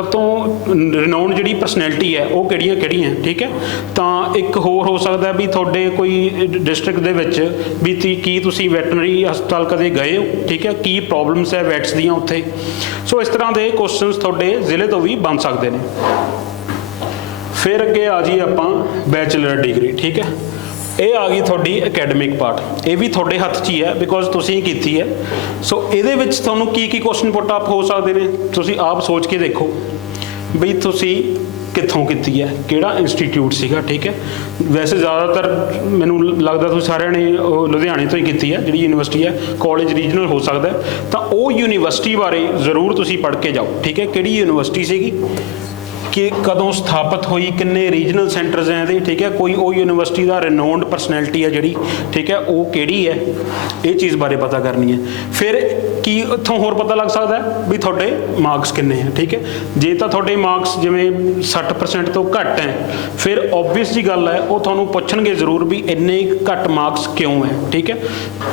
ਤੋਂ ਰਿਨਾਊਂਡ ਜਿਹੜੀ ਪਰਸਨੈਲਿਟੀ ਹੈ ਉਹ ਕਿਹੜੀਆਂ, ਠੀਕ ਹੈ। ਤਾਂ ਇੱਕ ਹੋਰ ਹੋ ਸਕਦਾ ਵੀ ਤੁਹਾਡੇ ਕੋਈ ਡਿਸਟ੍ਰਿਕਟ ਦੇ ਵਿੱਚ ਵੀ ਕੀ ਤੁਸੀਂ ਵੈਟਰਨਰੀ ਹਸਪਤਾਲ ਕਦੇ ਗਏ ਹੋ, ਠੀਕ ਹੈ, ਕੀ ਪ੍ਰੋਬਲਮਸ ਹੈ ਵੈਟਸ ਦੀਆਂ ਉੱਥੇ। ਸੋ ਇਸ ਤਰ੍ਹਾਂ ਦੇ ਕੁਐਸਚਨਸ ਤੁਹਾਡੇ ਜ਼ਿਲ੍ਹੇ ਤੋਂ ਵੀ ਬਣ ਸਕਦੇ ਨੇ। ਫਿਰ ਅੱਗੇ ਆ ਜੀ ਆਪਾਂ ਬੈਚਲਰ ਡਿਗਰੀ, ਠੀਕ ਹੈ। ਇਹ ਆ ਗਈ ਤੁਹਾਡੀ ਅਕੈਡਮਿਕ ਪਾਰਟ, ਇਹ ਵੀ ਤੁਹਾਡੇ ਹੱਥ 'ਚ ਹੀ ਹੈ ਬਿਕੋਜ਼ ਤੁਸੀਂ ਕੀਤੀ ਹੈ। ਸੋ ਇਹਦੇ ਵਿੱਚ ਤੁਹਾਨੂੰ ਕੀ ਕੁਐਸਚਨ ਪੁੱਟ ਅਪ ਹੋ ਸਕਦੇ ਨੇ, ਤੁਸੀਂ ਆਪ ਸੋਚ ਕੇ ਦੇਖੋ ਬਈ ਤੁਸੀਂ ਕਿੱਥੋਂ ਕੀਤੀ ਹੈ, ਕਿਹੜਾ ਇੰਸਟੀਟਿਊਟ ਸੀਗਾ, ਠੀਕ ਹੈ। ਵੈਸੇ ਜ਼ਿਆਦਾਤਰ ਮੈਨੂੰ ਲੱਗਦਾ ਤੁਸੀਂ ਸਾਰਿਆਂ ਨੇ ਲੁਧਿਆਣੇ ਤੋਂ ਹੀ ਕੀਤੀ ਹੈ, ਜਿਹੜੀ ਯੂਨੀਵਰਸਿਟੀ ਹੈ। ਕਾਲਜ ਰੀਜਨਲ ਹੋ ਸਕਦਾ, ਤਾਂ ਉਹ ਯੂਨੀਵਰਸਿਟੀ ਬਾਰੇ ਜ਼ਰੂਰ ਤੁਸੀਂ ਪੜ੍ਹ ਕੇ ਜਾਓ, ਠੀਕ ਹੈ। ਕਿਹੜੀ ਯੂਨੀਵਰਸਿਟੀ ਸੀਗੀ, ਕਿ ਕਦੋਂ ਸਥਾਪਿਤ ਹੋਈ, ਕਿੰਨੇ ਰੀਜਨਲ ਸੈਂਟਰਸ ਹੈ ਇਹਦੇ, ਠੀਕ ਹੈ। ਕੋਈ ਉਹ ਯੂਨੀਵਰਸਿਟੀ ਦਾ ਰਿਨਾਊਂਡ ਪਰਸਨੈਲਿਟੀ ਹੈ ਜਿਹੜੀ, ਠੀਕ ਹੈ, ਉਹ ਕਿਹੜੀ ਹੈ, ਇਹ ਚੀਜ਼ ਬਾਰੇ ਪਤਾ ਕਰਨੀ ਹੈ। ਫਿਰ ਕੀ ਇੱਥੋਂ ਹੋਰ ਪਤਾ ਲੱਗ ਸਕਦਾ ਵੀ ਤੁਹਾਡੇ ਮਾਰਕਸ ਕਿੰਨੇ ਹੈ, ਠੀਕ ਹੈ। ਜੇ ਤਾਂ ਤੁਹਾਡੇ ਮਾਰਕਸ ਜਿਵੇਂ 60% ਤੋਂ ਘੱਟ ਹੈ, ਫਿਰ ਓਬਵੀਅਸ ਜੀ ਗੱਲ ਹੈ ਉਹ ਤੁਹਾਨੂੰ ਪੁੱਛਣਗੇ ਜ਼ਰੂਰ ਵੀ ਇੰਨੇ ਘੱਟ ਮਾਰਕਸ ਕਿਉਂ ਹੈ, ਠੀਕ ਹੈ।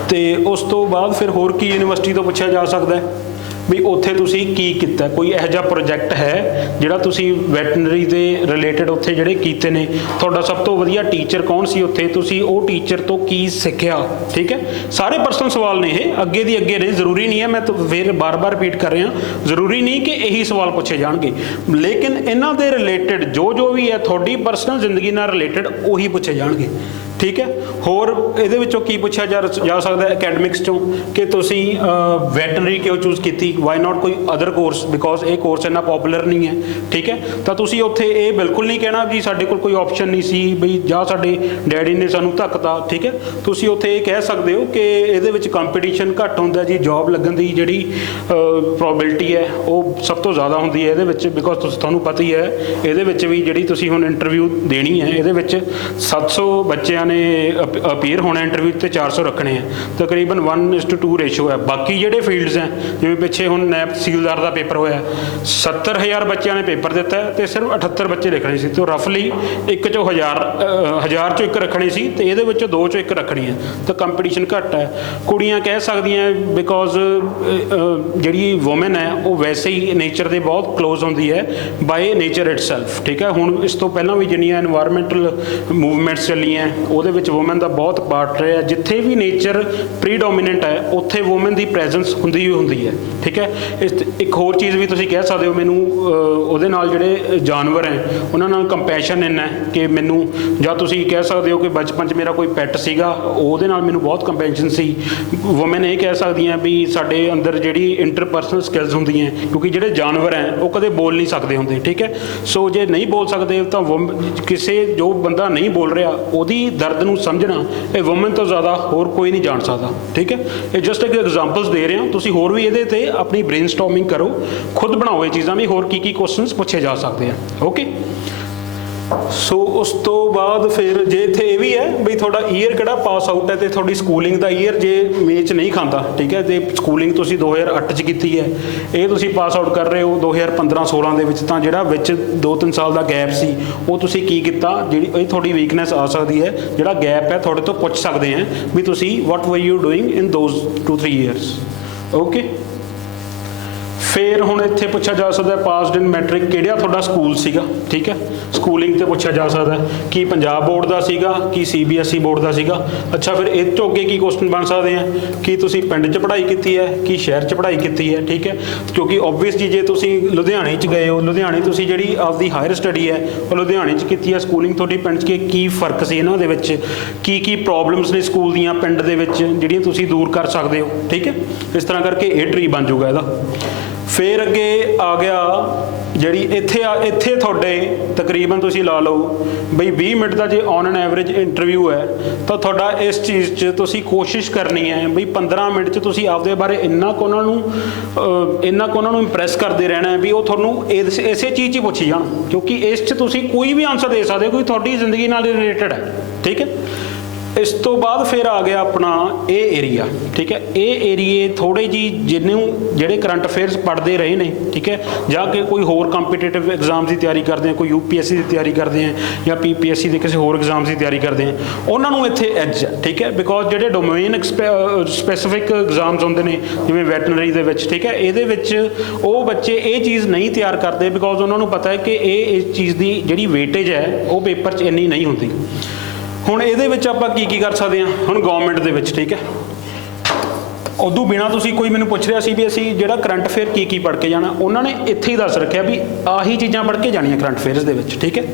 ਤੇ ਉਸ ਤੋਂ ਬਾਅਦ ਫਿਰ ਹੋਰ ਕੀ ਯੂਨੀਵਰਸਿਟੀ ਤੋਂ ਪੁੱਛਿਆ ਜਾ ਸਕਦਾ ਹੈ ਵੀ ਉੱਥੇ ਤੁਸੀਂ ਕੀ ਕੀਤਾ, ਕੋਈ ਇਹੋ ਜਿਹਾ ਪ੍ਰੋਜੈਕਟ ਹੈ ਜਿਹੜਾ ਤੁਸੀਂ ਵੈਟਰਨਰੀ ਦੇ ਰਿਲੇਟਡ ਉੱਥੇ ਜਿਹੜੇ ਕੀਤੇ ਨੇ, ਤੁਹਾਡਾ ਸਭ ਤੋਂ ਵਧੀਆ ਟੀਚਰ ਕੌਣ ਸੀ ਉੱਥੇ, ਤੁਸੀਂ ਉਹ ਟੀਚਰ ਤੋਂ ਕੀ ਸਿੱਖਿਆ, ਠੀਕ ਹੈ। ਸਾਰੇ ਪਰਸਨਲ ਸਵਾਲ ਨੇ ਇਹ, ਅੱਗੇ ਦੀ ਅੱਗੇ ਨੇ, ਜ਼ਰੂਰੀ ਨਹੀਂ ਹੈ, ਮੈਂ ਫਿਰ ਬਾਰ-ਬਾਰ ਰਿਪੀਟ ਕਰ ਰਿਹਾ, ਜ਼ਰੂਰੀ ਨਹੀਂ ਕਿ ਇਹੀ ਸਵਾਲ ਪੁੱਛੇ ਜਾਣਗੇ, ਲੇਕਿਨ ਇਹਨਾਂ ਦੇ ਰਿਲੇਟਡ ਜੋ ਵੀ ਹੈ ਤੁਹਾਡੀ ਪਰਸਨਲ ਜ਼ਿੰਦਗੀ ਨਾਲ ਰਿਲੇਟਡ ਉਹੀ ਪੁੱਛੇ ਜਾਣਗੇ, ਠੀਕ ਹੈ। ਹੋਰ ਇਹਦੇ ਵਿੱਚੋਂ ਕੀ ਪੁੱਛਿਆ ਜਾ ਸਕਦਾ ਅਕੈਡਮਿਕਸ ਚੋਂ ਕਿ ਤੁਸੀਂ ਵੈਟਰਨਰੀ ਕਿਉਂ ਚੂਜ਼ ਕੀਤੀ, ਵਾਈ ਨਾਟ ਕੋਈ ਅਦਰ ਕੋਰਸ, ਬਿਕੋਜ਼ ਇਹ ਕੋਰਸ ਇੰਨਾ ਪੋਪੂਲਰ ਨਹੀਂ ਹੈ, ਠੀਕ ਹੈ। ਤਾਂ ਤੁਸੀਂ ਉੱਥੇ ਇਹ ਬਿਲਕੁਲ ਨਹੀਂ ਕਹਿਣਾ ਜੀ ਸਾਡੇ ਕੋਲ ਕੋਈ ਆਪਸ਼ਨ ਨਹੀਂ ਸੀ ਬਈ, ਜਾਂ ਸਾਡੇ ਡੈਡੀ ਨੇ ਸਾਨੂੰ ਧੱਕਤਾ, ਠੀਕ ਹੈ। ਤੁਸੀਂ ਉੱਥੇ ਇਹ ਕਹਿ ਸਕਦੇ ਹੋ ਕਿ ਇਹਦੇ ਵਿੱਚ ਕੰਪੀਟੀਸ਼ਨ ਘੱਟ ਹੁੰਦਾ ਜੀ, ਜੌਬ ਲੱਗਣ ਦੀ ਜਿਹੜੀ ਪ੍ਰੋਬੇਬਿਲਿਟੀ ਹੈ ਉਹ ਸਭ ਤੋਂ ਜ਼ਿਆਦਾ ਹੁੰਦੀ ਹੈ ਇਹਦੇ ਵਿੱਚ, ਬਿਕੋਜ਼ ਤੁਹਾਨੂੰ ਪਤਾ ਹੀ ਹੈ ਇਹਦੇ ਵਿੱਚ ਵੀ ਜਿਹੜੀ ਤੁਸੀਂ ਹੁਣ ਇੰਟਰਵਿਊ ਦੇਣੀ ਹੈ ਇਹਦੇ ਵਿੱਚ 700 ਬੱਚਿਆਂ ਨੇ ਅਪੀਅਰ ਹੋਣਾ ਇੰਟਰਵਿਊ ਤੇ 400 ਰੱਖਣੇ ਆ, ਤਕਰੀਬਨ 1:2 ਰੇਸ਼ੋ ਹੈ। ਬਾਕੀ ਜਿਹੜੇ ਫੀਲਡਸ ਹੈ ਜਿਵੇਂ ਪਿੱਛੇ ਹੁਣ ਨੈਬ ਤਹਿਸੀਲਦਾਰ ਦਾ ਪੇਪਰ ਹੋਇਆ, 70,000 ਬੱਚਿਆਂ ਨੇ ਪੇਪਰ ਦਿੱਤਾ ਤੇ ਸਿਰਫ 78 ਬੱਚੇ ਲਿਖਣੇ ਸੀ, ਤੇ ਰਫਲੀ 1 ਚੋਂ 1000 ਚੋਂ 1 ਰੱਖਣੀ ਸੀ, ਤੇ ਇਹਦੇ ਵਿੱਚੋਂ 2 ਚੋਂ 1 ਰੱਖਣੀ ਹੈ, ਤਾਂ ਕੰਪੀਟੀਸ਼ਨ ਘੱਟ ਹੈ। ਕੁੜੀਆਂ ਕਹਿ ਸਕਦੀਆਂ ਬਿਕੋਜ਼ ਜਿਹੜੀ ਵੂਮਨ ਹੈ ਉਹ ਵੈਸੇ ਹੀ ਨੇਚਰ ਦੇ ਬਹੁਤ ਕਲੋਜ਼ ਹੁੰਦੀ ਹੈ ਬਾਏ ਨੇਚਰ ਇਟਸੈਲਫ, ਠੀਕ ਹੈ। ਹੁਣ ਇਸ ਤੋਂ ਪਹਿਲਾਂ ਵੀ ਜਿੰਨੀਆਂ ਐਨਵਾਇਰਮੈਂਟਲ ਮੂਵਮੈਂਟਸ ਚੱਲੀਆਂ ਉਹਦੇ ਵਿੱਚ ਵੂਮਨ ਦਾ ਬਹੁਤ ਪਾਰਟ ਰਿਹਾ, ਜਿੱਥੇ ਵੀ ਨੇਚਰ ਪ੍ਰੀਡੋਮੀਨੈਂਟ ਹੈ ਉੱਥੇ ਵੂਮਨ ਦੀ ਪ੍ਰੈਜ਼ੈਂਸ ਹੁੰਦੀ ਹੈ, ਠੀਕ ਹੈ। ਇੱਕ ਹੋਰ ਚੀਜ਼ ਵੀ ਤੁਸੀਂ ਕਹਿ ਸਕਦੇ ਹੋ, ਮੈਨੂੰ ਉਹਦੇ ਨਾਲ ਜਿਹੜੇ ਜਾਨਵਰ ਹੈ ਉਹਨਾਂ ਨਾਲ ਕੰਪੈਸ਼ਨ ਇੰਨਾ ਹੈ ਕਿ ਮੈਨੂੰ, ਜਾਂ ਤੁਸੀਂ ਕਹਿ ਸਕਦੇ ਹੋ ਕਿ ਬਚਪਨ 'ਚ ਮੇਰਾ ਕੋਈ ਪੈਟ ਸੀਗਾ ਉਹਦੇ ਨਾਲ ਮੈਨੂੰ ਬਹੁਤ ਕੰਪੈਸ਼ਨ ਸੀ। ਵੂਮਨ ਇਹ ਕਹਿ ਸਕਦੀਆਂ ਵੀ ਸਾਡੇ ਅੰਦਰ ਜਿਹੜੀ ਇੰਟਰਪਰਸਨਲ ਸਕਿੱਲਸ ਹੁੰਦੀਆਂ, ਕਿਉਂਕਿ ਜਿਹੜੇ ਜਾਨਵਰ ਹੈ ਉਹ ਕਦੇ ਬੋਲ ਨਹੀਂ ਸਕਦੇ ਹੁੰਦੇ, ਠੀਕ ਹੈ। ਸੋ ਜੇ ਨਹੀਂ ਬੋਲ ਸਕਦੇ ਤਾਂ ਕਿਸੇ ਜੋ ਬੰਦਾ ਨਹੀਂ ਬੋਲ ਰਿਹਾ ਉਹਦੀ ਦਰਦ ਦਰਦ ਨੂੰ ਸਮਝਣਾ ਇਹ ਵੂਮਨ ਤੋਂ ਜ਼ਿਆਦਾ ਹੋਰ ਕੋਈ ਨਹੀਂ ਜਾਣ ਸਕਦਾ, ਠੀਕ ਹੈ। ਇਹ ਜਸਟ ਇੱਕ ਐਗਜ਼ਾਮਪਲਸ ਦੇ ਰਿਹਾ, ਤੁਸੀਂ ਹੋਰ ਵੀ ਇਹਦੇ ਤੇ ਆਪਣੀ ਬ੍ਰੇਨਸਟੋਰਮਿੰਗ ਕਰੋ, ਖੁਦ ਬਣਾਓ ਇਹ ਚੀਜ਼ਾਂ ਵੀ ਹੋਰ ਕੀ ਕੁਐਸਚਨਸ ਪੁੱਛੇ ਜਾ ਸਕਦੇ ਆ, ਓਕੇ। ਸੋ ਉਸ ਤੋਂ ਬਾਅਦ ਫਿਰ ਜੇ ਇੱਥੇ ਇਹ ਵੀ ਹੈ ਵੀ ਤੁਹਾਡਾ ਈਅਰ ਕਿਹੜਾ ਪਾਸ ਆਊਟ ਹੈ, ਤੇ ਤੁਹਾਡੀ ਸਕੂਲਿੰਗ ਦਾ ਈਅਰ ਜੇ ਮੇਚ ਨਹੀਂ ਖਾਂਦਾ, ਠੀਕ ਹੈ, ਤੇ ਸਕੂਲਿੰਗ ਤੁਸੀਂ 2008 'ਚ ਕੀਤੀ ਹੈ, ਇਹ ਤੁਸੀਂ ਪਾਸ ਆਊਟ ਕਰ ਰਹੇ ਹੋ 2015-16 ਦੇ ਵਿੱਚ, ਤਾਂ ਜਿਹੜਾ ਵਿੱਚ 2-3 ਸਾਲ ਦਾ ਗੈਪ ਸੀ ਉਹ ਤੁਸੀਂ ਕੀ ਕੀਤਾ, ਜਿਹੜੀ ਇਹ ਤੁਹਾਡੀ ਵੀਕਨੈਸ ਆ ਸਕਦੀ ਹੈ, ਜਿਹੜਾ ਗੈਪ ਹੈ ਤੁਹਾਡੇ ਤੋਂ ਪੁੱਛ ਸਕਦੇ ਆ ਵੀ ਤੁਸੀਂ ਵਾਟ ਵਰ you doing in those 2-3 years, okay. ਫਿਰ ਹੁਣ ਇੱਥੇ ਪੁੱਛਿਆ ਜਾ ਸਕਦਾ ਪਾਸਡ ਇਨ ਮੈਟ੍ਰਿਕ ਕਿਹੜਾ ਤੁਹਾਡਾ ਸਕੂਲ ਸੀਗਾ, ਠੀਕ ਹੈ, ਸਕੂਲਿੰਗ ਤੇ ਪੁੱਛਿਆ ਜਾ ਸਕਦਾ ਕਿ ਪੰਜਾਬ ਬੋਰਡ ਦਾ ਸੀਗਾ ਕਿ CBSE ਬੋਰਡ ਦਾ ਸੀਗਾ। ਅੱਛਾ, ਫਿਰ ਇਹ ਤੋਂ ਅੱਗੇ ਕੀ ਕੁਐਸਚਨ ਬਣ ਸਕਦੇ ਆ ਕਿ ਤੁਸੀਂ ਪਿੰਡ 'ਚ ਪੜ੍ਹਾਈ ਕੀਤੀ ਹੈ ਕਿ ਸ਼ਹਿਰ 'ਚ ਪੜ੍ਹਾਈ ਕੀਤੀ ਹੈ, ਠੀਕ ਹੈ, ਕਿਉਂਕਿ ਓਬਵੀਅਸਲੀ ਜੇ ਤੁਸੀਂ ਲੁਧਿਆਣੇ 'ਚ ਗਏ ਹੋ, ਲੁਧਿਆਣੇ ਤੁਸੀਂ ਜਿਹੜੀ ਆਪਦੀ ਹਾਇਰ ਸਟੱਡੀ ਹੈ ਉਹ ਲੁਧਿਆਣੇ 'ਚ ਕੀਤੀ ਹੈ, ਸਕੂਲਿੰਗ ਤੁਹਾਡੀ ਪਿੰਡ 'ਚ ਕੀ ਫਰਕ ਸੀ ਇਹਨਾਂ ਦੇ ਵਿੱਚ, ਕੀ ਪ੍ਰੋਬਲਮਸ ਨੇ ਸਕੂਲ ਦੀਆਂ ਪਿੰਡ ਦੇ ਵਿੱਚ ਜਿਹੜੀਆਂ ਤੁਸੀਂ ਦੂਰ ਕਰ ਸਕਦੇ ਹੋ, ਠੀਕ ਹੈ। ਇਸ ਤਰ੍ਹਾਂ ਕਰਕੇ ਇਹ ਟਰੀ ਬਣ ਜਾਊਗਾ ਇਹਦਾ। ਫਿਰ ਅੱਗੇ ਆ ਗਿਆ ਜਿਹੜੀ ਇੱਥੇ ਤੁਹਾਡੇ ਤਕਰੀਬਨ ਤੁਸੀਂ ਲਾ ਲਓ ਬਈ 20 ਮਿੰਟ ਦਾ ਜੇ ਔਨ ਐਨ ਐਵਰੇਜ ਇੰਟਰਵਿਊ ਹੈ ਤਾਂ ਤੁਹਾਡਾ ਇਸ ਚੀਜ਼ 'ਚ ਤੁਸੀਂ ਕੋਸ਼ਿਸ਼ ਕਰਨੀ ਹੈ ਬਈ 15 ਮਿੰਟ 'ਚ ਤੁਸੀਂ ਆਪਦੇ ਬਾਰੇ ਇੰਨਾ ਕੁ ਉਹਨਾਂ ਨੂੰ ਇੰਪ੍ਰੈਸ ਕਰਦੇ ਰਹਿਣਾ ਵੀ ਉਹ ਤੁਹਾਨੂੰ ਇਸੇ ਚੀਜ਼ 'ਚ ਹੀ ਪੁੱਛੀ ਜਾਣ, ਕਿਉਂਕਿ ਇਸ 'ਚ ਤੁਸੀਂ ਕੋਈ ਵੀ ਆਨਸਰ ਦੇ ਸਕਦੇ ਹੋ ਕੋਈ ਤੁਹਾਡੀ ਜ਼ਿੰਦਗੀ ਨਾਲ ਰਿਲੇਟਡ ਹੈ, ਠੀਕ ਹੈ। ਇਸ ਤੋਂ ਬਾਅਦ ਫਿਰ ਆ ਗਿਆ ਆਪਣਾ ਇਹ ਏਰੀਆ, ਠੀਕ ਹੈ। ਇਹ ਏਰੀਏ ਥੋੜ੍ਹੇ ਜਿਹੜੇ ਕਰੰਟ ਅਫੇਅਰਸ ਪੜ੍ਹਦੇ ਰਹੇ ਨੇ, ਠੀਕ ਹੈ, ਜਾਂ ਕਿ ਕੋਈ ਹੋਰ ਕੰਪੀਟੀਟਿਵ ਐਗਜ਼ਾਮਸ ਦੀ ਤਿਆਰੀ ਕਰਦੇ ਆ, ਕੋਈ UPSC ਦੀ ਤਿਆਰੀ ਕਰਦੇ ਆ ਜਾਂ PPSC ਦੇ ਕਿਸੇ ਹੋਰ ਐਗਜ਼ਾਮਸ ਦੀ ਤਿਆਰੀ ਕਰਦੇ ਆ, ਉਹਨਾਂ ਨੂੰ ਇੱਥੇ ਐਜ ਹੈ, ਠੀਕ ਹੈ। ਬਿਕੋਜ਼ ਜਿਹੜੇ ਡੋਮੇਨ ਸਪੈਸੀਫਿਕ ਐਗਜ਼ਾਮਸ ਹੁੰਦੇ ਨੇ ਜਿਵੇਂ ਵੈਟਨਰੀ ਦੇ ਵਿੱਚ, ਠੀਕ ਹੈ, ਇਹਦੇ ਵਿੱਚ ਉਹ ਬੱਚੇ ਇਹ ਚੀਜ਼ ਨਹੀਂ ਤਿਆਰ ਕਰਦੇ ਬਿਕੋਜ਼ ਉਹਨਾਂ ਨੂੰ ਪਤਾ ਹੈ ਕਿ ਇਸ ਚੀਜ਼ ਦੀ ਜਿਹੜੀ ਵੇਟੇਜ ਹੈ ਉਹ ਪੇਪਰ 'ਚ ਇੰਨੀ ਨਹੀਂ ਹੁੰਦੀ। ਹੁਣ ਇਹਦੇ ਵਿੱਚ ਆਪਾਂ ਕੀ ਕਰ ਸਕਦੇ ਹਾਂ, ਹੁਣ ਗਵਰਨਮੈਂਟ ਦੇ ਵਿੱਚ, ਠੀਕ ਹੈ, ਉਦੋਂ ਬਿਨਾਂ ਤੁਸੀਂ ਕੋਈ ਮੈਨੂੰ ਪੁੱਛ ਰਿਹਾ ਸੀ ਵੀ ਅਸੀਂ ਜਿਹੜਾ ਕਰੰਟ ਅਫੇਅਰ ਕੀ ਪੜ੍ਹ ਕੇ ਜਾਣਾ, ਉਹਨਾਂ ਨੇ ਇੱਥੇ ਹੀ ਦੱਸ ਰੱਖਿਆ ਵੀ ਆਹੀ ਚੀਜ਼ਾਂ ਪੜ੍ਹ ਕੇ ਜਾਣੀਆਂ ਕਰੰਟ ਅਫੇਅਰਸ ਦੇ ਵਿੱਚ, ਠੀਕ ਹੈ।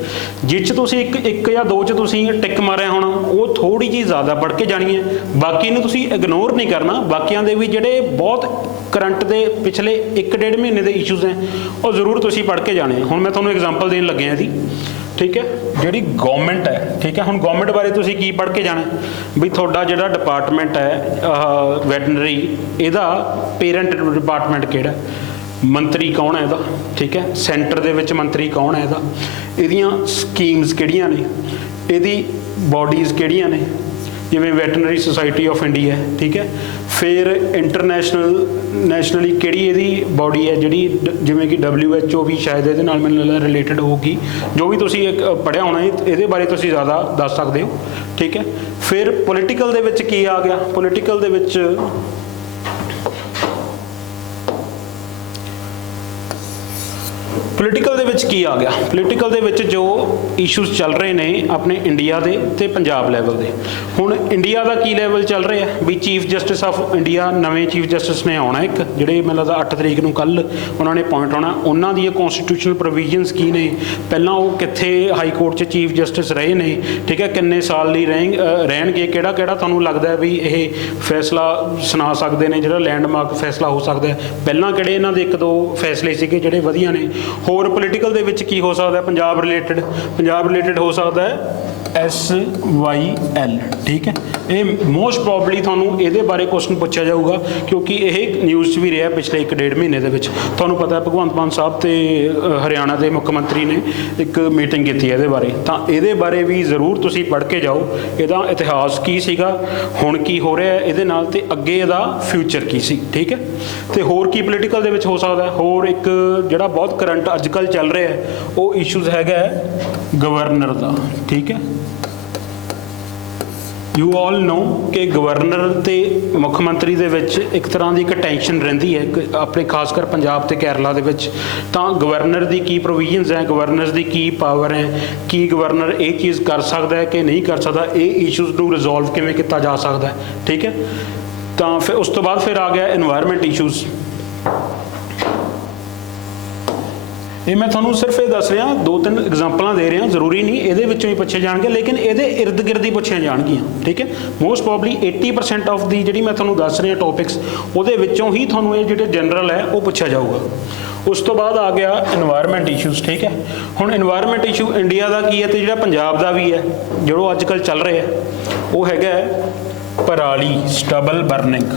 ਜਿਸ 'ਚ ਤੁਸੀਂ ਇੱਕ ਜਾਂ ਦੋ 'ਚ ਤੁਸੀਂ ਟਿਕ ਮਾਰਿਆ ਹੋਣਾ ਉਹ ਥੋੜ੍ਹੀ ਜਿਹੀ ਜ਼ਿਆਦਾ ਪੜ੍ਹ ਕੇ ਜਾਣੀ ਹੈ, ਬਾਕੀ ਨੂੰ ਤੁਸੀਂ ਇਗਨੋਰ ਨਹੀਂ ਕਰਨਾ। ਬਾਕੀਆਂ ਦੇ ਵੀ ਜਿਹੜੇ ਬਹੁਤ ਕਰੰਟ ਦੇ ਪਿਛਲੇ 1-1.5 ਮਹੀਨੇ ਦੇ ਇਸ਼ੂਜ਼ ਹੈ ਉਹ ਜ਼ਰੂਰ ਤੁਸੀਂ ਪੜ੍ਹ ਕੇ ਜਾਣੇ। ਹੁਣ ਮੈਂ ਤੁਹਾਨੂੰ ਐਗਜ਼ਾਮਪਲ ਦੇਣ ਲੱਗਿਆ ਇਹਦੀ, ਠੀਕ ਹੈ, ਜਿਹੜੀ ਗਵਰਨਮੈਂਟ ਹੈ, ਠੀਕ ਹੈ। ਹੁਣ ਗਵਰਨਮੈਂਟ ਬਾਰੇ ਤੁਸੀਂ ਕੀ ਪੜ੍ਹ ਕੇ ਜਾਣਾ ਵੀ ਤੁਹਾਡਾ ਜਿਹੜਾ ਡਿਪਾਰਟਮੈਂਟ ਹੈ ਵੈਟਨਰੀ, ਇਹਦਾ ਪੇਰੈਂਟ ਡਿਪਾਰਟਮੈਂਟ ਕਿਹੜਾ, ਮੰਤਰੀ ਕੌਣ ਹੈ ਇਹਦਾ, ਠੀਕ ਹੈ, ਸੈਂਟਰ ਦੇ ਵਿੱਚ ਮੰਤਰੀ ਕੌਣ ਹੈ ਇਹਦਾ, ਇਹਦੀਆਂ ਸਕੀਮਸ ਕਿਹੜੀਆਂ ਨੇ, ਇਹਦੀ ਬਾਡੀਜ਼ ਕਿਹੜੀਆਂ ਨੇ, ਜਿਵੇਂ ਵੈਟਨਰੀ ਸੁਸਾਇਟੀ ਆਫ ਇੰਡੀਆ, ਠੀਕ ਹੈ। ਫਿਰ ਨੈਸ਼ਨਲੀ ਕਿਹੜੀ ਇਹਦੀ ਬਾਡੀ ਹੈ ਜਿਹੜੀ ਜਿਵੇਂ ਕਿ WHO ਵੀ ਸ਼ਾਇਦ ਇਹਦੇ ਨਾਲ ਮੈਨੂੰ ਲੱਗਦਾ ਰਿਲੇਟਡ ਹੋਊਗੀ, ਜੋ ਵੀ ਤੁਸੀਂ ਪੜ੍ਹਿਆ ਹੋਣਾ ਇਹਦੇ ਬਾਰੇ ਤੁਸੀਂ ਜ਼ਿਆਦਾ ਦੱਸ ਸਕਦੇ ਹੋ, ਠੀਕ ਹੈ। ਫਿਰ ਪੋਲੀਟੀਕਲ ਦੇ ਵਿੱਚ ਕੀ ਆ ਗਿਆ, ਪੋਲੀਟੀਕਲ ਦੇ ਵਿੱਚ ਕੀ ਆ ਗਿਆ, ਪੋਲੀਟੀਕਲ ਦੇ ਵਿੱਚ ਜੋ ਇਸ਼ੂਜ਼ ਚੱਲ ਰਹੇ ਨੇ ਆਪਣੇ ਇੰਡੀਆ ਦੇ ਤੇ ਪੰਜਾਬ ਲੈਵਲ ਦੇ। ਹੁਣ ਇੰਡੀਆ ਦਾ ਕੀ ਲੈਵਲ ਚੱਲ ਰਿਹਾ ਵੀ ਚੀਫ ਜਸਟਿਸ ਆਫ ਇੰਡੀਆ, ਨਵੇਂ ਚੀਫ ਜਸਟਿਸ ਨੇ ਆਉਣਾ ਇੱਕ, ਜਿਹੜੇ ਮੈਨੂੰ ਲੱਗਦਾ 8 ਤਰੀਕ ਨੂੰ ਕੱਲ੍ਹ ਉਹਨਾਂ ਨੇ ਅਪੁਆਇੰਟ ਹੋਣਾ। ਉਹਨਾਂ ਦੀਆਂ ਕੌਨਸਟੀਟਿਊਸ਼ਨਲ ਪ੍ਰੋਵੀਜ਼ਨਸ ਕੀ ਨੇ, ਪਹਿਲਾਂ ਉਹ ਕਿੱਥੇ ਹਾਈ ਕੋਰਟ 'ਚ ਚੀਫ ਜਸਟਿਸ ਰਹੇ ਨੇ, ਠੀਕ ਹੈ, ਕਿੰਨੇ ਸਾਲ ਲਈ ਰਹਿਣਗੇ, ਕਿਹੜਾ ਤੁਹਾਨੂੰ ਲੱਗਦਾ ਵੀ ਇਹ ਫੈਸਲਾ ਸੁਣਾ ਸਕਦੇ ਨੇ, ਜਿਹੜਾ ਲੈਂਡਮਾਰਕ ਫੈਸਲਾ ਹੋ ਸਕਦਾ, ਪਹਿਲਾਂ ਕਿਹੜੇ ਇਹਨਾਂ ਦੇ 1-2 ਫੈਸਲੇ ਸੀਗੇ ਜਿਹੜੇ ਵਧੀਆ ਨੇ। ਹੋਰ ਪੋਲੀਟੀਕਲ ਦੇ ਵਿੱਚ ਕੀ ਹੋ ਸਕਦਾ, ਪੰਜਾਬ ਰਿਲੇਟਡ ਹੋ ਸਕਦਾ ਹੈ SYL, ਠੀਕ ਹੈ। ਇਹ ਮੋਸਟ ਪ੍ਰੋਬਬਲੀ ਤੁਹਾਨੂੰ ਇਹਦੇ ਬਾਰੇ ਕੁਐਸਚਨ ਪੁੱਛਿਆ ਜਾਊਗਾ ਕਿਉਂਕਿ ਇਹ ਨਿਊਜ਼ 'ਚ ਵੀ ਰਿਹਾ ਪਿਛਲੇ 1-1.5 ਮਹੀਨੇ ਦੇ ਵਿੱਚ। ਤੁਹਾਨੂੰ ਪਤਾ ਭਗਵੰਤ ਮਾਨ ਸਾਹਿਬ ਤੇ ਹਰਿਆਣਾ ਦੇ ਮੁੱਖ ਮੰਤਰੀ ਨੇ ਇੱਕ ਮੀਟਿੰਗ ਕੀਤੀ ਹੈ ਇਹਦੇ ਬਾਰੇ, ਤਾਂ ਇਹਦੇ ਬਾਰੇ ਵੀ ਜ਼ਰੂਰ ਤੁਸੀਂ ਪੜ੍ਹ ਕੇ ਜਾਓ, ਇਹਦਾ ਇਤਿਹਾਸ ਕੀ ਸੀਗਾ, ਹੁਣ ਕੀ ਹੋ ਰਿਹਾ ਇਹਦੇ ਨਾਲ, ਤੇ ਅੱਗੇ ਇਹਦਾ ਫਿਊਚਰ ਕੀ ਸੀ, ਠੀਕ ਹੈ। ਤੇ ਹੋਰ ਕੀ ਪੋਲੀਟੀਕਲ ਦੇ ਵਿੱਚ ਹੋ ਸਕਦਾ, ਹੋਰ ਇੱਕ ਜਿਹੜਾ ਬਹੁਤ ਕਰੰਟ ਅੱਜ ਕੱਲ੍ਹ ਚੱਲ ਰਿਹਾ ਉਹ ਇਸ਼ੂਜ਼ ਹੈਗਾ ਗਵਰਨਰ ਦਾ, ਠੀਕ ਹੈ। ਯੂ ਆਲ ਨੋ ਕਿ ਗਵਰਨਰ ਤੇ ਮੁੱਖ ਮੰਤਰੀ ਦੇ ਵਿੱਚ ਇੱਕ ਤਰ੍ਹਾਂ ਦੀ ਇੱਕ ਟੈਂਸ਼ਨ ਰਹਿੰਦੀ ਹੈ ਆਪਣੇ ਖਾਸ ਕਰ ਪੰਜਾਬ ਤੇ ਕੇਰਲਾ ਦੇ ਵਿੱਚ। ਤਾਂ ਗਵਰਨਰ ਦੀ ਕੀ ਪ੍ਰੋਵੀਜ਼ਨਸ ਹੈ, ਗਵਰਨਰ ਦੀ ਕੀ ਪਾਵਰ ਹੈ, ਕੀ ਗਵਰਨਰ ਇਹ ਚੀਜ਼ ਕਰ ਸਕਦਾ ਹੈ ਕਿ ਨਹੀਂ ਕਰ ਸਕਦਾ, ਇਹ ਇਸ਼ੂਜ਼ ਨੂੰ ਰਿਜ਼ੋਲਵ ਕਿਵੇਂ ਕੀਤਾ ਜਾ ਸਕਦਾ ਹੈ, ਠੀਕ ਹੈ। ਤਾਂ ਫਿਰ ਉਸ ਤੋਂ ਬਾਅਦ ਫਿਰ ਆ ਗਿਆ এনवायरमेंट ਇਸ਼ੂਜ਼। ਇਹ ਮੈਂ ਤੁਹਾਨੂੰ ਸਿਰਫ ਇਹ ਦੱਸ ਰਿਹਾ, 2-3 ਐਗਜ਼ਾਮਪਲਾਂ ਦੇ ਰਿਹਾ, ਜ਼ਰੂਰੀ ਨਹੀਂ ਇਹਦੇ ਵਿੱਚੋਂ ਹੀ ਪੁੱਛੇ ਜਾਣਗੇ, ਲੇਕਿਨ ਇਹਦੇ ਇਰਦ ਗਿਰਦ ਹੀ ਪੁੱਛੀਆਂ ਜਾਣਗੀਆਂ, ਠੀਕ ਹੈ। ਮੋਸਟ ਪ੍ਰੋਬਬਲੀ 80% ਆਫ ਦੀ ਜਿਹੜੀ ਮੈਂ ਤੁਹਾਨੂੰ ਦੱਸ ਰਿਹਾ ਟੌਪਿਕਸ, ਉਹਦੇ ਵਿੱਚੋਂ ਹੀ ਤੁਹਾਨੂੰ ਇਹ ਜਿਹੜੇ ਜਨਰਲ ਹੈ ਉਹ ਪੁੱਛਿਆ ਜਾਊਗਾ। ਉਸ ਤੋਂ ਬਾਅਦ ਆ ਗਿਆ এনवायरमेंट ਇਸ਼ੂਜ਼, ਠੀਕ ਹੈ। ਹੁਣ এনवायरमेंट ਇਸ਼ੂ ਇੰਡੀਆ ਦਾ ਕੀ ਹੈ ਤੇ ਜਿਹੜਾ ਪੰਜਾਬ ਦਾ ਵੀ ਹੈ, ਜਿਹੜਾ ਅੱਜ ਕੱਲ੍ਹ ਚੱਲ ਰਿਹਾ ਉਹ ਹੈਗਾ ਪਰਾਲੀ, ਸਟਬਲ ਬਰਨਿੰਗ,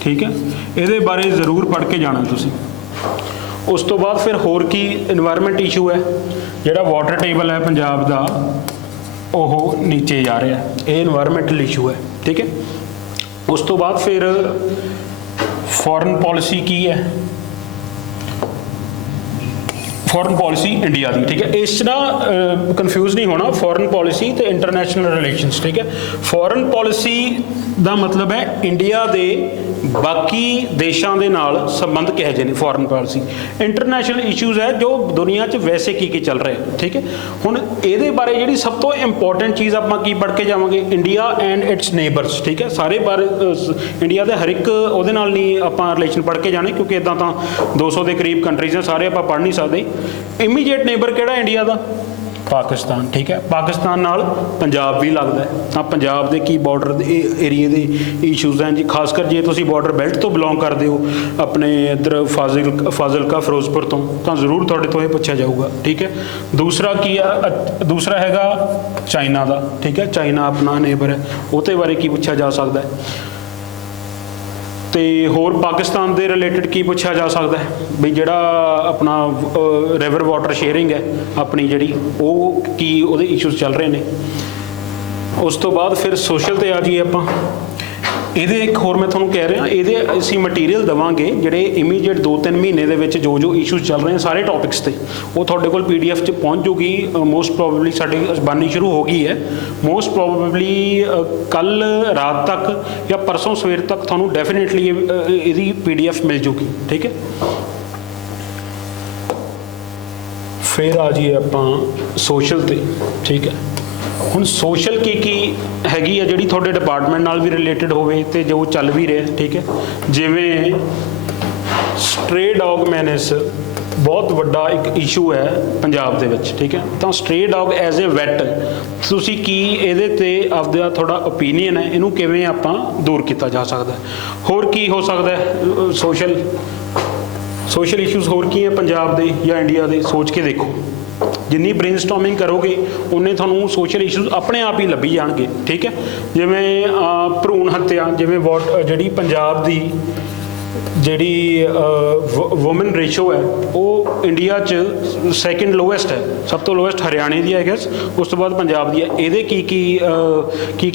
ਠੀਕ ਹੈ। ਇਹਦੇ ਬਾਰੇ ਜ਼ਰੂਰ ਪੜ੍ਹ ਕੇ ਜਾਣਾ ਤੁਸੀਂ। ਉਸ ਤੋਂ ਬਾਅਦ ਫਿਰ ਹੋਰ ਕੀ এনवायरमेंट ਇਸ਼ੂ ਹੈ, ਜਿਹੜਾ ਵਾਟਰ ਟੇਬਲ ਹੈ ਪੰਜਾਬ ਦਾ ਉਹ ਨੀਚੇ ਜਾ ਰਿਹਾ, ਇਹ এনवायरमेंटल ਇਸ਼ੂ ਹੈ, ਠੀਕ ਹੈ। ਉਸ ਤੋਂ ਬਾਅਦ ਫਿਰ ਫੋਰਨ ਪੋਲਿਸੀ ਕੀ ਹੈ, ਫੋਰਨ ਪੋਲਿਸੀ ਇੰਡੀਆ ਦੀ, ਠੀਕ ਹੈ। ਇਸ 'ਚ ਨਾ ਕਨਫਿਊਜ਼ ਨਹੀਂ ਹੋਣਾ, ਫੋਰਨ ਪੋਲਿਸੀ ਤੇ ਇੰਟਰਨੈਸ਼ਨਲ ਰਿਲੇਸ਼ਨਸ, ਠੀਕ ਹੈ। ਫੋਰਨ ਪੋਲਿਸੀ ਦਾ ਮਤਲਬ ਹੈ ਇੰਡੀਆ ਦੇ ਬਾਕੀ ਦੇਸ਼ਾਂ ਦੇ ਨਾਲ ਸੰਬੰਧ ਕਿਹੋ ਜਿਹੇ ਨੇ, ਫੋਰਨ ਪਾਲਿਸੀ। ਇੰਟਰਨੈਸ਼ਨਲ ਇਸ਼ੂਜ਼ ਹੈ ਜੋ ਦੁਨੀਆ 'ਚ ਵੈਸੇ ਕੀ ਚੱਲ ਰਿਹਾ, ਠੀਕ ਹੈ। ਹੁਣ ਇਹਦੇ ਬਾਰੇ ਜਿਹੜੀ ਸਭ ਤੋਂ ਇੰਪੋਰਟੈਂਟ ਚੀਜ਼ ਆਪਾਂ ਕੀ ਪੜ੍ਹ ਕੇ ਜਾਵਾਂਗੇ, ਇੰਡੀਆ ਐਂਡ ਇਟਸ ਨੇਬਰਸ, ਠੀਕ ਹੈ। ਸਾਰੇ ਬਾਰੇ ਇੰਡੀਆ ਦੇ ਹਰ ਇੱਕ ਉਹਦੇ ਨਾਲ ਨਹੀਂ ਆਪਾਂ ਰਿਲੇਸ਼ਨ ਪੜ੍ਹ ਕੇ ਜਾਣੇ, ਕਿਉਂਕਿ ਇੱਦਾਂ ਤਾਂ 200 ਦੇ ਕਰੀਬ ਕੰਟਰੀਜ਼ ਨੇ, ਸਾਰੇ ਆਪਾਂ ਪੜ੍ਹ ਨਹੀਂ ਸਕਦੇ। ਇਮੀਡੀਏਟ ਨੇਬਰ ਕਿਹੜਾ ਇੰਡੀਆ ਦਾ, ਪਾਕਿਸਤਾਨ, ਠੀਕ ਹੈ। ਪਾਕਿਸਤਾਨ ਨਾਲ ਪੰਜਾਬ ਵੀ ਲੱਗਦਾ ਹੈ, ਤਾਂ ਪੰਜਾਬ ਦੇ ਕੀ ਬਾਰਡਰ ਦੇ ਏਰੀਏ ਦੇ ਇਸ਼ੂਜ਼ ਹਨ ਜੀ, ਖਾਸ ਕਰ ਜੇ ਤੁਸੀਂ ਬਾਰਡਰ ਬੈਲਟ ਤੋਂ ਬਿਲੋਂਗ ਕਰਦੇ ਹੋ, ਆਪਣੇ ਇੱਧਰ ਫਾਜ਼ਿਲਕਾ ਫਿਰੋਜ਼ਪੁਰ ਤੋਂ, ਤਾਂ ਜ਼ਰੂਰ ਤੁਹਾਡੇ ਤੋਂ ਇਹ ਪੁੱਛਿਆ ਜਾਊਗਾ, ਠੀਕ ਹੈ। ਦੂਸਰਾ ਕੀ ਆ, ਦੂਸਰਾ ਹੈਗਾ ਚਾਈਨਾ ਦਾ, ਠੀਕ ਹੈ। ਚਾਈਨਾ ਆਪਣਾ ਨੇਬਰ ਹੈ, ਉਹਦੇ ਬਾਰੇ ਕੀ ਪੁੱਛਿਆ ਜਾ ਸਕਦਾ ਹੈ। ਤੇ ਹੋਰ ਪਾਕਿਸਤਾਨ ਦੇ ਰਿਲੇਟਡ ਕੀ ਪੁੱਛਿਆ ਜਾ ਸਕਦਾ ਹੈ, ਵੀ ਜਿਹੜਾ ਆਪਣਾ ਰਿਵਰ ਵਾਟਰ ਸ਼ੇਅਰਿੰਗ ਹੈ ਆਪਣੀ ਜਿਹੜੀ, ਉਹ ਕੀ ਉਹਦੇ ਇਸ਼ੂਜ਼ ਚੱਲ ਰਹੇ ਨੇ। ਉਸ ਤੋਂ ਬਾਅਦ ਫਿਰ ਸੋਸ਼ਲ ਤੇ ਆ ਜਾਈਏ ਆਪਾਂ। ਇਹਦੇ ਇੱਕ ਹੋਰ ਮੈਂ ਤੁਹਾਨੂੰ ਕਹਿ ਰਿਹਾ, ਇਹਦੇ ਅਸੀਂ ਮਟੀਰੀਅਲ ਦੇਵਾਂਗੇ ਜਿਹੜੇ ਇਮੀਡੀਏਟ 2-3 ਮਹੀਨੇ ਦੇ ਵਿੱਚ ਜੋ ਇਸ਼ੂਜ਼ ਚੱਲ ਰਹੇ ਨੇ ਸਾਰੇ ਟੌਪਿਕਸ ਤੇ, ਉਹ ਤੁਹਾਡੇ ਕੋਲ PDF 'ਚ ਪਹੁੰਚ ਜੂਗੀ। ਮੋਸਟ ਪ੍ਰੋਬੇਬਲੀ ਸਾਡੀ ਬਣਨੀ ਸ਼ੁਰੂ ਹੋ ਗਈ ਹੈ, ਮੋਸਟ ਪ੍ਰੋਬੇਬਲੀ ਕੱਲ ਰਾਤ ਤੱਕ ਜਾਂ ਪਰਸੋਂ ਸਵੇਰ ਤੱਕ ਤੁਹਾਨੂੰ ਡੈਫੀਨੇਟਲੀ ਇਹਦੀ PDF ਮਿਲ ਜੂਗੀ, ਠੀਕ ਹੈ। ਫਿਰ ਆ ਜਾਈਏ ਆਪਾਂ ਸੋਸ਼ਲ ਤੇ, ਠੀਕ ਹੈ। ਹੁਣ ਸੋਸ਼ਲ ਕੀ ਹੈਗੀ ਆ ਜਿਹੜੀ ਤੁਹਾਡੇ ਡਿਪਾਰਟਮੈਂਟ ਨਾਲ ਵੀ ਰਿਲੇਟਡ ਹੋਵੇ ਤੇ ਜੋ ਚੱਲ ਵੀ ਰਿਹਾ, ਠੀਕ ਹੈ। ਜਿਵੇਂ ਸਟ੍ਰੇ ਡੌਗ ਮੈਨੇਸ ਬਹੁਤ ਵੱਡਾ ਇੱਕ ਇਸ਼ੂ ਹੈ ਪੰਜਾਬ ਦੇ ਵਿੱਚ, ਠੀਕ ਹੈ। ਤਾਂ stray dog as a vet ਤੁਸੀਂ ਕੀ ਇਹਦੇ ਤੇ ਆਪਦਾ ਤੁਹਾਡਾ ਓਪੀਨੀਅਨ ਹੈ, ਇਹਨੂੰ ਕਿਵੇਂ ਆਪਾਂ ਦੂਰ ਕੀਤਾ ਜਾ ਸਕਦਾ। ਹੋਰ ਕੀ ਹੋ ਸਕਦਾ ਹੈ ਸੋਸ਼ਲ ਇਸ਼ੂਜ਼, ਹੋਰ ਕੀ ਹੈ ਪੰਜਾਬ ਦੇ ਜਾਂ ਇੰਡੀਆ ਦੇ, ਸੋਚ ਕੇ ਦੇਖੋ। ਜਿੰਨੀ ਬ੍ਰੇਨਸਟੋਰਮਿੰਗ ਕਰੋਗੇ ਉਨੇ ਤੁਹਾਨੂੰ ਸੋਸ਼ਲ ਇਸ਼ੂਜ਼ ਆਪਣੇ ਆਪ ਹੀ ਲੱਭੀ ਜਾਣਗੇ, ਠੀਕ ਹੈ। ਜਿਵੇਂ ਭਰੂਣ ਹੱਤਿਆ, ਜਿਵੇਂ ਜਿਹੜੀ ਪੰਜਾਬ ਦੀ ਜਿਹੜੀ ਵੂਮਨ ਰੇਸ਼ੋ ਹੈ ਉਹ ਇੰਡੀਆ 'ਚ ਸੈਕਿੰਡ ਲੋਐਸਟ ਹੈ, ਸਭ ਤੋਂ ਲੋਐਸਟ ਹਰਿਆਣੇ ਦੀ ਹੈ ਗੈਸ, ਉਸ ਤੋਂ ਬਾਅਦ ਪੰਜਾਬ ਦੀ ਹੈ। ਇਹਦੇ ਕੀ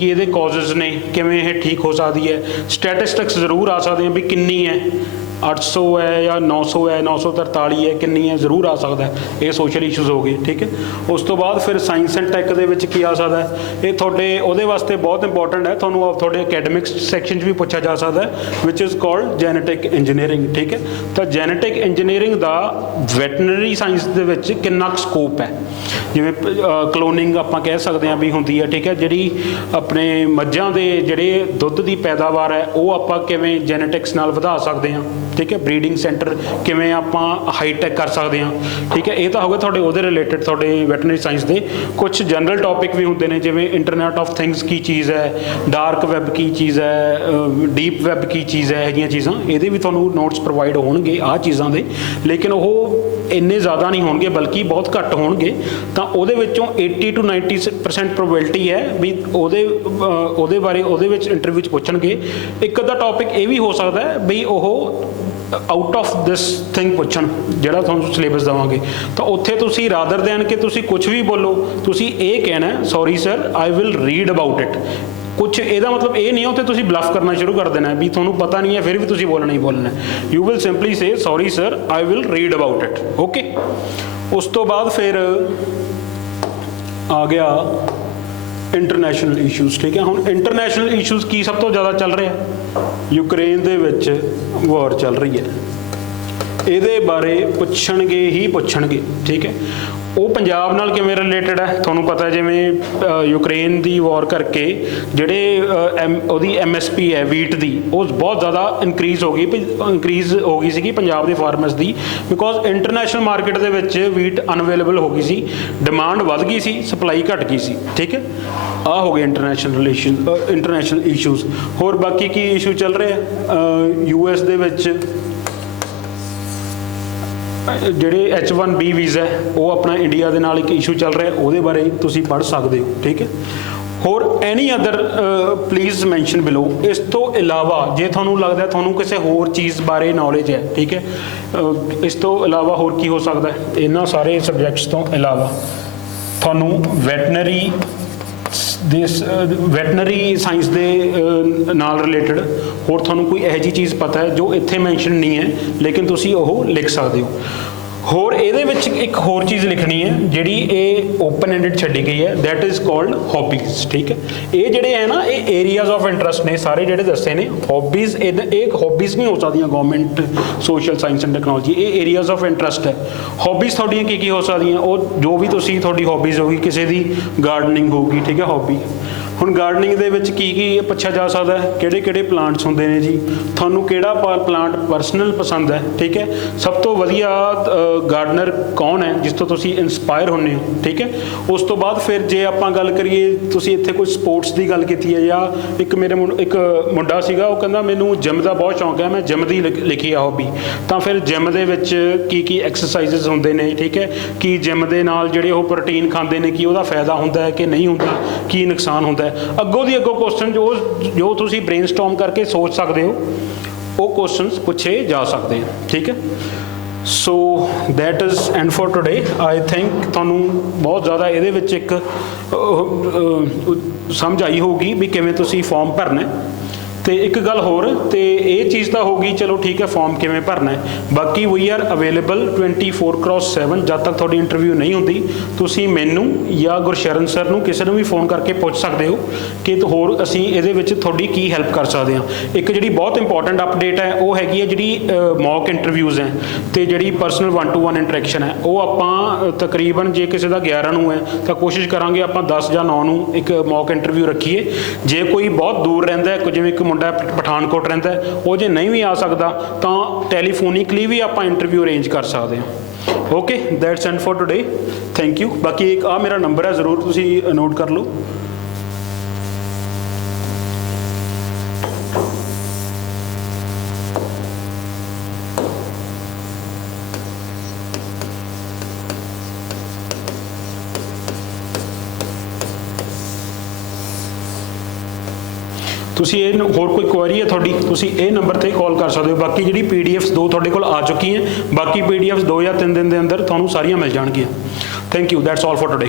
ਇਹਦੇ ਕਾਜ਼ਸ ਨੇ, ਕਿਵੇਂ ਇਹ ਠੀਕ ਹੋ ਸਕਦੀ ਹੈ। ਸਟੈਟਿਸਟਿਕਸ ਜ਼ਰੂਰ ਆ ਸਕਦੇ ਆ ਵੀ ਕਿੰਨੀ ਹੈ, 800 ਹੈ ਜਾਂ 900 ਹੈ, 943 ਹੈ, ਕਿੰਨੀ ਹੈ, ਜ਼ਰੂਰ ਆ ਸਕਦਾ ਹੈ। ਇਹ ਸੋਸ਼ਲ ਇਸ਼ੂਜ਼ ਹੋ ਗਏ, ਠੀਕ ਹੈ। ਉਸ ਤੋਂ ਬਾਅਦ ਫਿਰ ਸਾਇੰਸ ਐਂਡ ਟੈਕ ਦੇ ਵਿੱਚ ਕੀ ਆ ਸਕਦਾ ਹੈ, ਇਹ ਤੁਹਾਡੇ ਉਹਦੇ ਵਾਸਤੇ ਬਹੁਤ ਇੰਪੋਰਟੈਂਟ ਹੈ, ਤੁਹਾਨੂੰ ਤੁਹਾਡੇ ਅਕੈਡਮਿਕਸ ਸੈਕਸ਼ਨ 'ਚ ਵੀ ਪੁੱਛਿਆ ਜਾ ਸਕਦਾ ਹੈ, ਵਿਚ ਇਜ਼ ਕਾਲਡ ਜੈਨੇਟਿਕ ਇੰਜੀਨੀਅਰਿੰਗ, ਠੀਕ ਹੈ। ਤਾਂ ਜੈਨੇਟਿਕ ਇੰਜੀਨੀਅਰਿੰਗ ਦਾ ਵੈਟਰਨਰੀ ਸਾਇੰਸ ਦੇ ਵਿੱਚ ਕਿੰਨਾ ਕੁ ਸਕੋਪ ਹੈ। ਜਿਵੇਂ ਕਲੋਨਿੰਗ ਆਪਾਂ ਕਹਿ ਸਕਦੇ ਹਾਂ ਵੀ ਹੁੰਦੀ ਹੈ, ਠੀਕ ਹੈ। ਜਿਹੜੀ ਆਪਣੇ ਮੱਝਾਂ ਦੇ ਜਿਹੜੇ ਦੁੱਧ ਦੀ ਪੈਦਾਵਾਰ ਹੈ ਉਹ ਆਪਾਂ ਕਿਵੇਂ ਜੈਨੇਟਿਕਸ ਨਾਲ ਵਧਾ ਸਕਦੇ ਹਾਂ, ਠੀਕ ਹੈ। ਬਰੀਡਿੰਗ ਸੈਂਟਰ ਕਿਵੇਂ ਆਪਾਂ ਹਾਈਟੈਕ ਕਰ ਸਕਦੇ ਹਾਂ, ਠੀਕ ਹੈ। ਇਹ ਤਾਂ ਹੋ ਗਿਆ ਤੁਹਾਡੇ ਉਹਦੇ ਰਿਲੇਟਡ, ਤੁਹਾਡੇ ਵੈਟਰਨਰੀ ਸਾਇੰਸ ਦੇ। ਕੁਝ ਜਨਰਲ ਟੌਪਿਕ ਵੀ ਹੁੰਦੇ ਨੇ, ਜਿਵੇਂ ਇੰਟਰਨੈਟ ਆਫ ਥਿੰਗਸ ਕੀ ਚੀਜ਼ ਹੈ, ਡਾਰਕ ਵੈਬ ਕੀ ਚੀਜ਼ ਹੈ, ਡੀਪ ਵੈਬ ਕੀ ਚੀਜ਼ ਹੈ, ਇਹ ਜਿਹੀਆਂ ਚੀਜ਼ਾਂ। ਇਹਦੇ ਵੀ ਤੁਹਾਨੂੰ ਨੋਟਸ ਪ੍ਰੋਵਾਈਡ ਹੋਣਗੇ ਆਹ ਚੀਜ਼ਾਂ ਦੇ, ਲੇਕਿਨ ਉਹ ਇੰਨੇ ਜ਼ਿਆਦਾ ਨਹੀਂ ਹੋਣਗੇ, ਬਲਕਿ ਬਹੁਤ ਘੱਟ ਹੋਣਗੇ। ਤਾਂ ਉਹਦੇ ਵਿੱਚੋਂ 80 to 90% ਪ੍ਰੋਬੇਬਿਲਿਟੀ ਹੈ ਵੀ ਉਹਦੇ ਬਾਰੇ ਉਹਦੇ ਵਿੱਚ ਇੰਟਰਵਿਊ 'ਚ ਪੁੱਛਣਗੇ। ਇੱਕ ਅੱਧਾ ਟੌਪਿਕ ਇਹ ਵੀ ਹੋ ਸਕਦਾ ਹੈ ਵੀ ਉਹ ਆਊਟ ਆਫ ਦਿਸ ਥਿੰਗ ਪੁੱਛਣ, ਜਿਹੜਾ ਤੁਹਾਨੂੰ ਸਿਲੇਬਸ ਦੇਵਾਂਗੇ। ਤਾਂ ਉੱਥੇ ਤੁਸੀਂ ਰਾਦਰ ਦੈਨ ਕਿ ਤੁਸੀਂ ਕੁਝ ਵੀ ਬੋਲੋ, ਤੁਸੀਂ ਇਹ ਕਹਿਣਾ sorry sir I will read about it. ਕੁਛ ਇਹਦਾ ਮਤਲਬ ਇਹ ਨਹੀਂ ਹੈ ਉੱਥੇ ਤੁਸੀਂ ਬਲਫ ਕਰਨਾ ਸ਼ੁਰੂ ਕਰ ਦੇਣਾ ਵੀ ਤੁਹਾਨੂੰ ਪਤਾ ਨਹੀਂ ਹੈ ਫਿਰ ਵੀ ਤੁਸੀਂ ਬੋਲਣਾ ਹੀ ਬੋਲਣਾ। You will simply say sorry sir I will read about it, okay. ਉਸ ਤੋਂ ਬਾਅਦ ਫਿਰ ਆ ਗਿਆ ਇੰਟਰਨੈਸ਼ਨਲ ਇਸ਼ੂਜ਼, ਠੀਕ ਹੈ। ਹੁਣ ਇੰਟਰਨੈਸ਼ਨਲ ਇਸ਼ੂਜ਼ ਕੀ ਸਭ ਤੋਂ ਜ਼ਿਆਦਾ ਚੱਲ ਰਿਹਾ, ਯੂਕਰੇਨ ਦੇ ਵਿੱਚ ਵਾਰ ਚੱਲ ਰਹੀ ਹੈ, ਇਹਦੇ ਬਾਰੇ ਪੁੱਛਣਗੇ ਹੀ ਪੁੱਛਣਗੇ, ਠੀਕ ਹੈ। ਉਹ ਪੰਜਾਬ ਨਾਲ ਕਿਵੇਂ ਰਿਲੇਟਡ ਹੈ? ਤੁਹਾਨੂੰ ਪਤਾ ਜਿਵੇਂ ਯੂਕਰੇਨ ਦੀ ਵਾਰ ਕਰਕੇ ਜਿਹੜੇ ਉਹਦੀ MSP ਹੈ ਵੀਟ ਦੀ, ਉਹ ਬਹੁਤ ਜ਼ਿਆਦਾ ਇੰਕਰੀਜ਼ ਹੋ ਗਈ ਸੀਗੀ ਪੰਜਾਬ ਦੇ farmers the, because international market ਦੇ ਵਿੱਚ ਵੀਟ ਅਨਅਵੇਲੇਬਲ ਹੋ ਗਈ ਸੀ, ਡਿਮਾਂਡ ਵੱਧ ਗਈ ਸੀ, ਸਪਲਾਈ ਘਟ ਗਈ ਸੀ। ਠੀਕ ਹੈ, ਆ ਹੋ ਗਏ ਇੰਟਰਨੈਸ਼ਨਲ ਇਸ਼ੂਜ਼। ਹੋਰ ਬਾਕੀ ਕੀ ਇਸ਼ੂ ਚੱਲ ਰਿਹਾ US ਦੇ ਵਿੱਚ? ਜਿਹੜੇ H1B ਵੀਜ਼ਾ ਉਹ ਆਪਣਾ ਇੰਡੀਆ ਦੇ ਨਾਲ ਇੱਕ ਇਸ਼ੂ ਚੱਲ ਰਿਹਾ, ਉਹਦੇ ਬਾਰੇ ਤੁਸੀਂ ਪੜ੍ਹ ਸਕਦੇ ਹੋ। ਠੀਕ ਹੈ, ਹੋਰ ਐਨੀ ਅਦਰ ਪਲੀਜ਼ ਮੈਂਸ਼ਨ ਬਿਲੋ। ਇਸ ਤੋਂ ਇਲਾਵਾ ਜੇ ਤੁਹਾਨੂੰ ਲੱਗਦਾ ਤੁਹਾਨੂੰ ਕਿਸੇ ਹੋਰ ਚੀਜ਼ ਬਾਰੇ ਨੌਲੇਜ ਹੈ, ਠੀਕ ਹੈ, ਇਸ ਤੋਂ ਇਲਾਵਾ ਹੋਰ ਕੀ ਹੋ ਸਕਦਾ? ਇਹਨਾਂ ਸਾਰੇ ਸਬਜੈਕਟਸ ਤੋਂ ਇਲਾਵਾ ਤੁਹਾਨੂੰ ਵੈਟਨਰੀ ਸਾਇੰਸ ਦੇ ਨਾਲ ਰਿਲੇਟਡ ਹੋਰ ਤੁਹਾਨੂੰ ਕੋਈ ਇਹੋ ਜਿਹੀ ਚੀਜ਼ ਪਤਾ ਹੈ ਜੋ ਇੱਥੇ ਮੈਂਸ਼ਨ ਨਹੀਂ ਹੈ, ਲੇਕਿਨ ਤੁਸੀਂ ਉਹ ਲਿਖ ਸਕਦੇ ਹੋ। ਹੋਰ ਇਹਦੇ ਵਿੱਚ ਇੱਕ ਹੋਰ ਚੀਜ਼ ਲਿਖਣੀ ਹੈ ਜਿਹੜੀ ਇਹ ਓਪਨ ਐਂਡਡ ਛੱਡੀ ਗਈ ਹੈ, ਦੈਟ ਇਜ਼ ਕਾਲਡ ਹੌਬੀਜ਼। ਠੀਕ ਹੈ, ਇਹ ਜਿਹੜੇ ਹੈ ਨਾ ਇਹ ਏਰੀਆਜ਼ ਆਫ ਇੰਟਰਸਟ ਨੇ ਸਾਰੇ ਜਿਹੜੇ ਦੱਸੇ ਨੇ। ਹੌਬੀਜ਼ ਇਹ ਹੌਬੀਜ਼ ਨਹੀਂ ਹੋ ਸਕਦੀਆਂ government social science and technology, ਇਹ ਏਰੀਆਜ਼ ਆਫ ਇੰਟਰਸਟ ਹੈ। ਹੌਬੀਜ਼ ਤੁਹਾਡੀਆਂ ਕੀ ਹੋ ਸਕਦੀਆਂ? ਉਹ ਜੋ ਵੀ ਤੁਹਾਡੀ ਹੌਬੀਜ਼ ਹੋਗੀ, ਕਿਸੇ ਦੀ ਗਾਰਡਨਿੰਗ ਹੋਊਗੀ, ਠੀਕ ਹੈ, ਹੌਬੀ। ਹੁਣ ਗਾਰਡਨਿੰਗ ਦੇ ਵਿੱਚ ਕੀ ਪੁੱਛਿਆ ਜਾ ਸਕਦਾ ਹੈ? ਕਿਹੜੇ ਪਲਾਂਟਸ ਹੁੰਦੇ ਨੇ ਜੀ, ਤੁਹਾਨੂੰ ਕਿਹੜਾ ਪਲਾਂਟ ਪਰਸਨਲ ਪਸੰਦ ਹੈ? ਠੀਕ ਹੈ, ਸਭ ਤੋਂ ਵਧੀਆ ਗਾਰਡਨਰ ਕੌਣ ਹੈ ਜਿਸ ਤੋਂ ਤੁਸੀਂ ਇਨਸਪਾਇਰ ਹੁੰਦੇ ਹੋ? ਠੀਕ ਹੈ, ਉਸ ਤੋਂ ਬਾਅਦ ਫਿਰ ਜੇ ਆਪਾਂ ਗੱਲ ਕਰੀਏ, ਤੁਸੀਂ ਇੱਥੇ ਕੋਈ ਸਪੋਰਟਸ ਦੀ ਗੱਲ ਕੀਤੀ ਹੈ, ਜਾਂ ਇੱਕ ਮੁੰਡਾ ਸੀਗਾ, ਉਹ ਕਹਿੰਦਾ ਮੈਨੂੰ ਜਿਮ ਦਾ ਬਹੁਤ ਸ਼ੌਂਕ ਹੈ, ਮੈਂ ਜਿਮ ਦੀ ਲਿਖੀ ਆ ਹੌਬੀ, ਤਾਂ ਫਿਰ ਜਿਮ ਦੇ ਵਿੱਚ ਕੀ ਐਕਸਰਸਾਈਜ਼ਸ ਹੁੰਦੇ ਨੇ? ਠੀਕ ਹੈ, ਕੀ ਜਿਮ ਦੇ ਨਾਲ ਜਿਹੜੇ ਉਹ ਪ੍ਰੋਟੀਨ ਖਾਂਦੇ ਨੇ ਕੀ ਉਹਦਾ ਫਾਇਦਾ ਹੁੰਦਾ ਹੈ ਕਿ ਨਹੀਂ ਹੁੰਦਾ, ਕੀ ਨੁਕਸਾਨ ਹੁੰਦਾ ਹੈ? ਅੱਗੋਂ ਕੁਐਸਚਨ ਜੋ ਤੁਸੀਂ ਬ੍ਰੇਨਸਟਾਰਮ ਕਰਕੇ ਸੋਚ ਸਕਦੇ ਹੋ, ਉਹ ਕੁਐਸਚਨਸ ਪੁੱਛੇ ਜਾ ਸਕਦੇ ਹਨ। ਠੀਕ ਹੈ, so that is and for today. I think ਤੁਹਾਨੂੰ ਬਹੁਤ ਜ਼ਿਆਦਾ ਇਹਦੇ ਵਿੱਚ ਇੱਕ ਸਮਝ ਆਈ ਹੋਊਗੀ ਵੀ ਕਿਵੇਂ ਤੁਸੀਂ ਫਾਰਮ ਭਰਨਾ। ਤੇ ਇੱਕ ਗੱਲ ਹੋਰ, ਤੇ ਇਹ ਚੀਜ਼ ਤਾਂ ਹੋ ਗਈ, ਚਲੋ ਠੀਕ ਹੈ, ਫਾਰਮ ਕਿਵੇਂ ਭਰਨਾ ਹੈ। ਬਾਕੀ ਵੀ ਆਰ ਅਵੇਲੇਬਲ 24/7। ਜਦ ਤੱਕ ਤੁਹਾਡੀ ਇੰਟਰਵਿਊ ਨਹੀਂ ਹੁੰਦੀ ਤੁਸੀਂ ਮੈਨੂੰ ਜਾਂ ਗੁਰਸ਼ਰਨ ਸਰ ਨੂੰ ਕਿਸੇ ਨੂੰ ਵੀ ਫੋਨ ਕਰਕੇ ਪੁੱਛ ਸਕਦੇ ਹੋ ਕਿ ਹੋਰ ਅਸੀਂ ਇਹਦੇ ਵਿੱਚ ਤੁਹਾਡੀ ਕੀ ਹੈਲਪ ਕਰ ਸਕਦੇ ਹਾਂ। ਇੱਕ ਜਿਹੜੀ ਬਹੁਤ ਇੰਪੋਰਟੈਂਟ ਅਪਡੇਟ ਹੈ ਉਹ ਹੈਗੀ ਹੈ ਜਿਹੜੀ ਮੌਕ ਇੰਟਰਵਿਊਜ਼ ਹੈ ਤੇ ਜਿਹੜੀ ਪਰਸਨਲ 1-to-1 ਇੰਟਰੈਕਸ਼ਨ ਹੈ, ਉਹ ਆਪਾਂ ਤਕਰੀਬਨ ਜੇ ਕਿਸੇ ਦਾ 11 ਨੂੰ ਹੈ ਤਾਂ ਕੋਸ਼ਿਸ਼ ਕਰਾਂਗੇ ਆਪਾਂ 10 ਜਾਂ 9 ਨੂੰ ਇੱਕ ਮੌਕ ਇੰਟਰਵਿਊ ਰੱਖੀਏ। ਜੇ ਕੋਈ ਬਹੁਤ ਦੂਰ ਰਹਿੰਦਾ ਹੈ, ਜਿਵੇਂ ਇੱਕ ਮੁੰਡਾ ਪਠਾਨਕੋਟ ਰਹਿੰਦਾ, ਉਹ ਜੇ ਨਹੀਂ ਵੀ ਆ ਸਕਦਾ ਤਾਂ ਟੈਲੀਫੋਨਿਕਲੀ ਵੀ ਆਪਾਂ ਇੰਟਰਵਿਊ ਅਰੇਂਜ ਕਰ ਸਕਦੇ ਹਾਂ। Okay, that's and for today, thank you. ਬਾਕੀ ਇੱਕ ਮੇਰਾ ਨੰਬਰ ਹੈ, ਜ਼ਰੂਰ ਤੁਸੀਂ ਨੋਟ ਕਰ ਲਓ। ਤੁਸੀਂ ਇਹ ਹੋਰ ਕੋਈ ਕੁਐਰੀ ਹੈ ਤੁਹਾਡੀ, ਤੁਸੀਂ ਇਹ ਨੰਬਰ ਤੇ ਕਾਲ ਕਰ ਸਕਦੇ ਹੋ। ਬਾਕੀ ਜਿਹੜੀ PDFs 2 ਤੁਹਾਡੇ ਕੋਲ ਆ ਚੁੱਕੀਆਂ, ਬਾਕੀ PDFs 2 ਜਾਂ 3 ਦਿਨ ਦੇ ਅੰਦਰ ਤੁਹਾਨੂੰ ਸਾਰੀਆਂ ਮਿਲ ਜਾਣਗੀਆਂ। Thank you, that's all for today.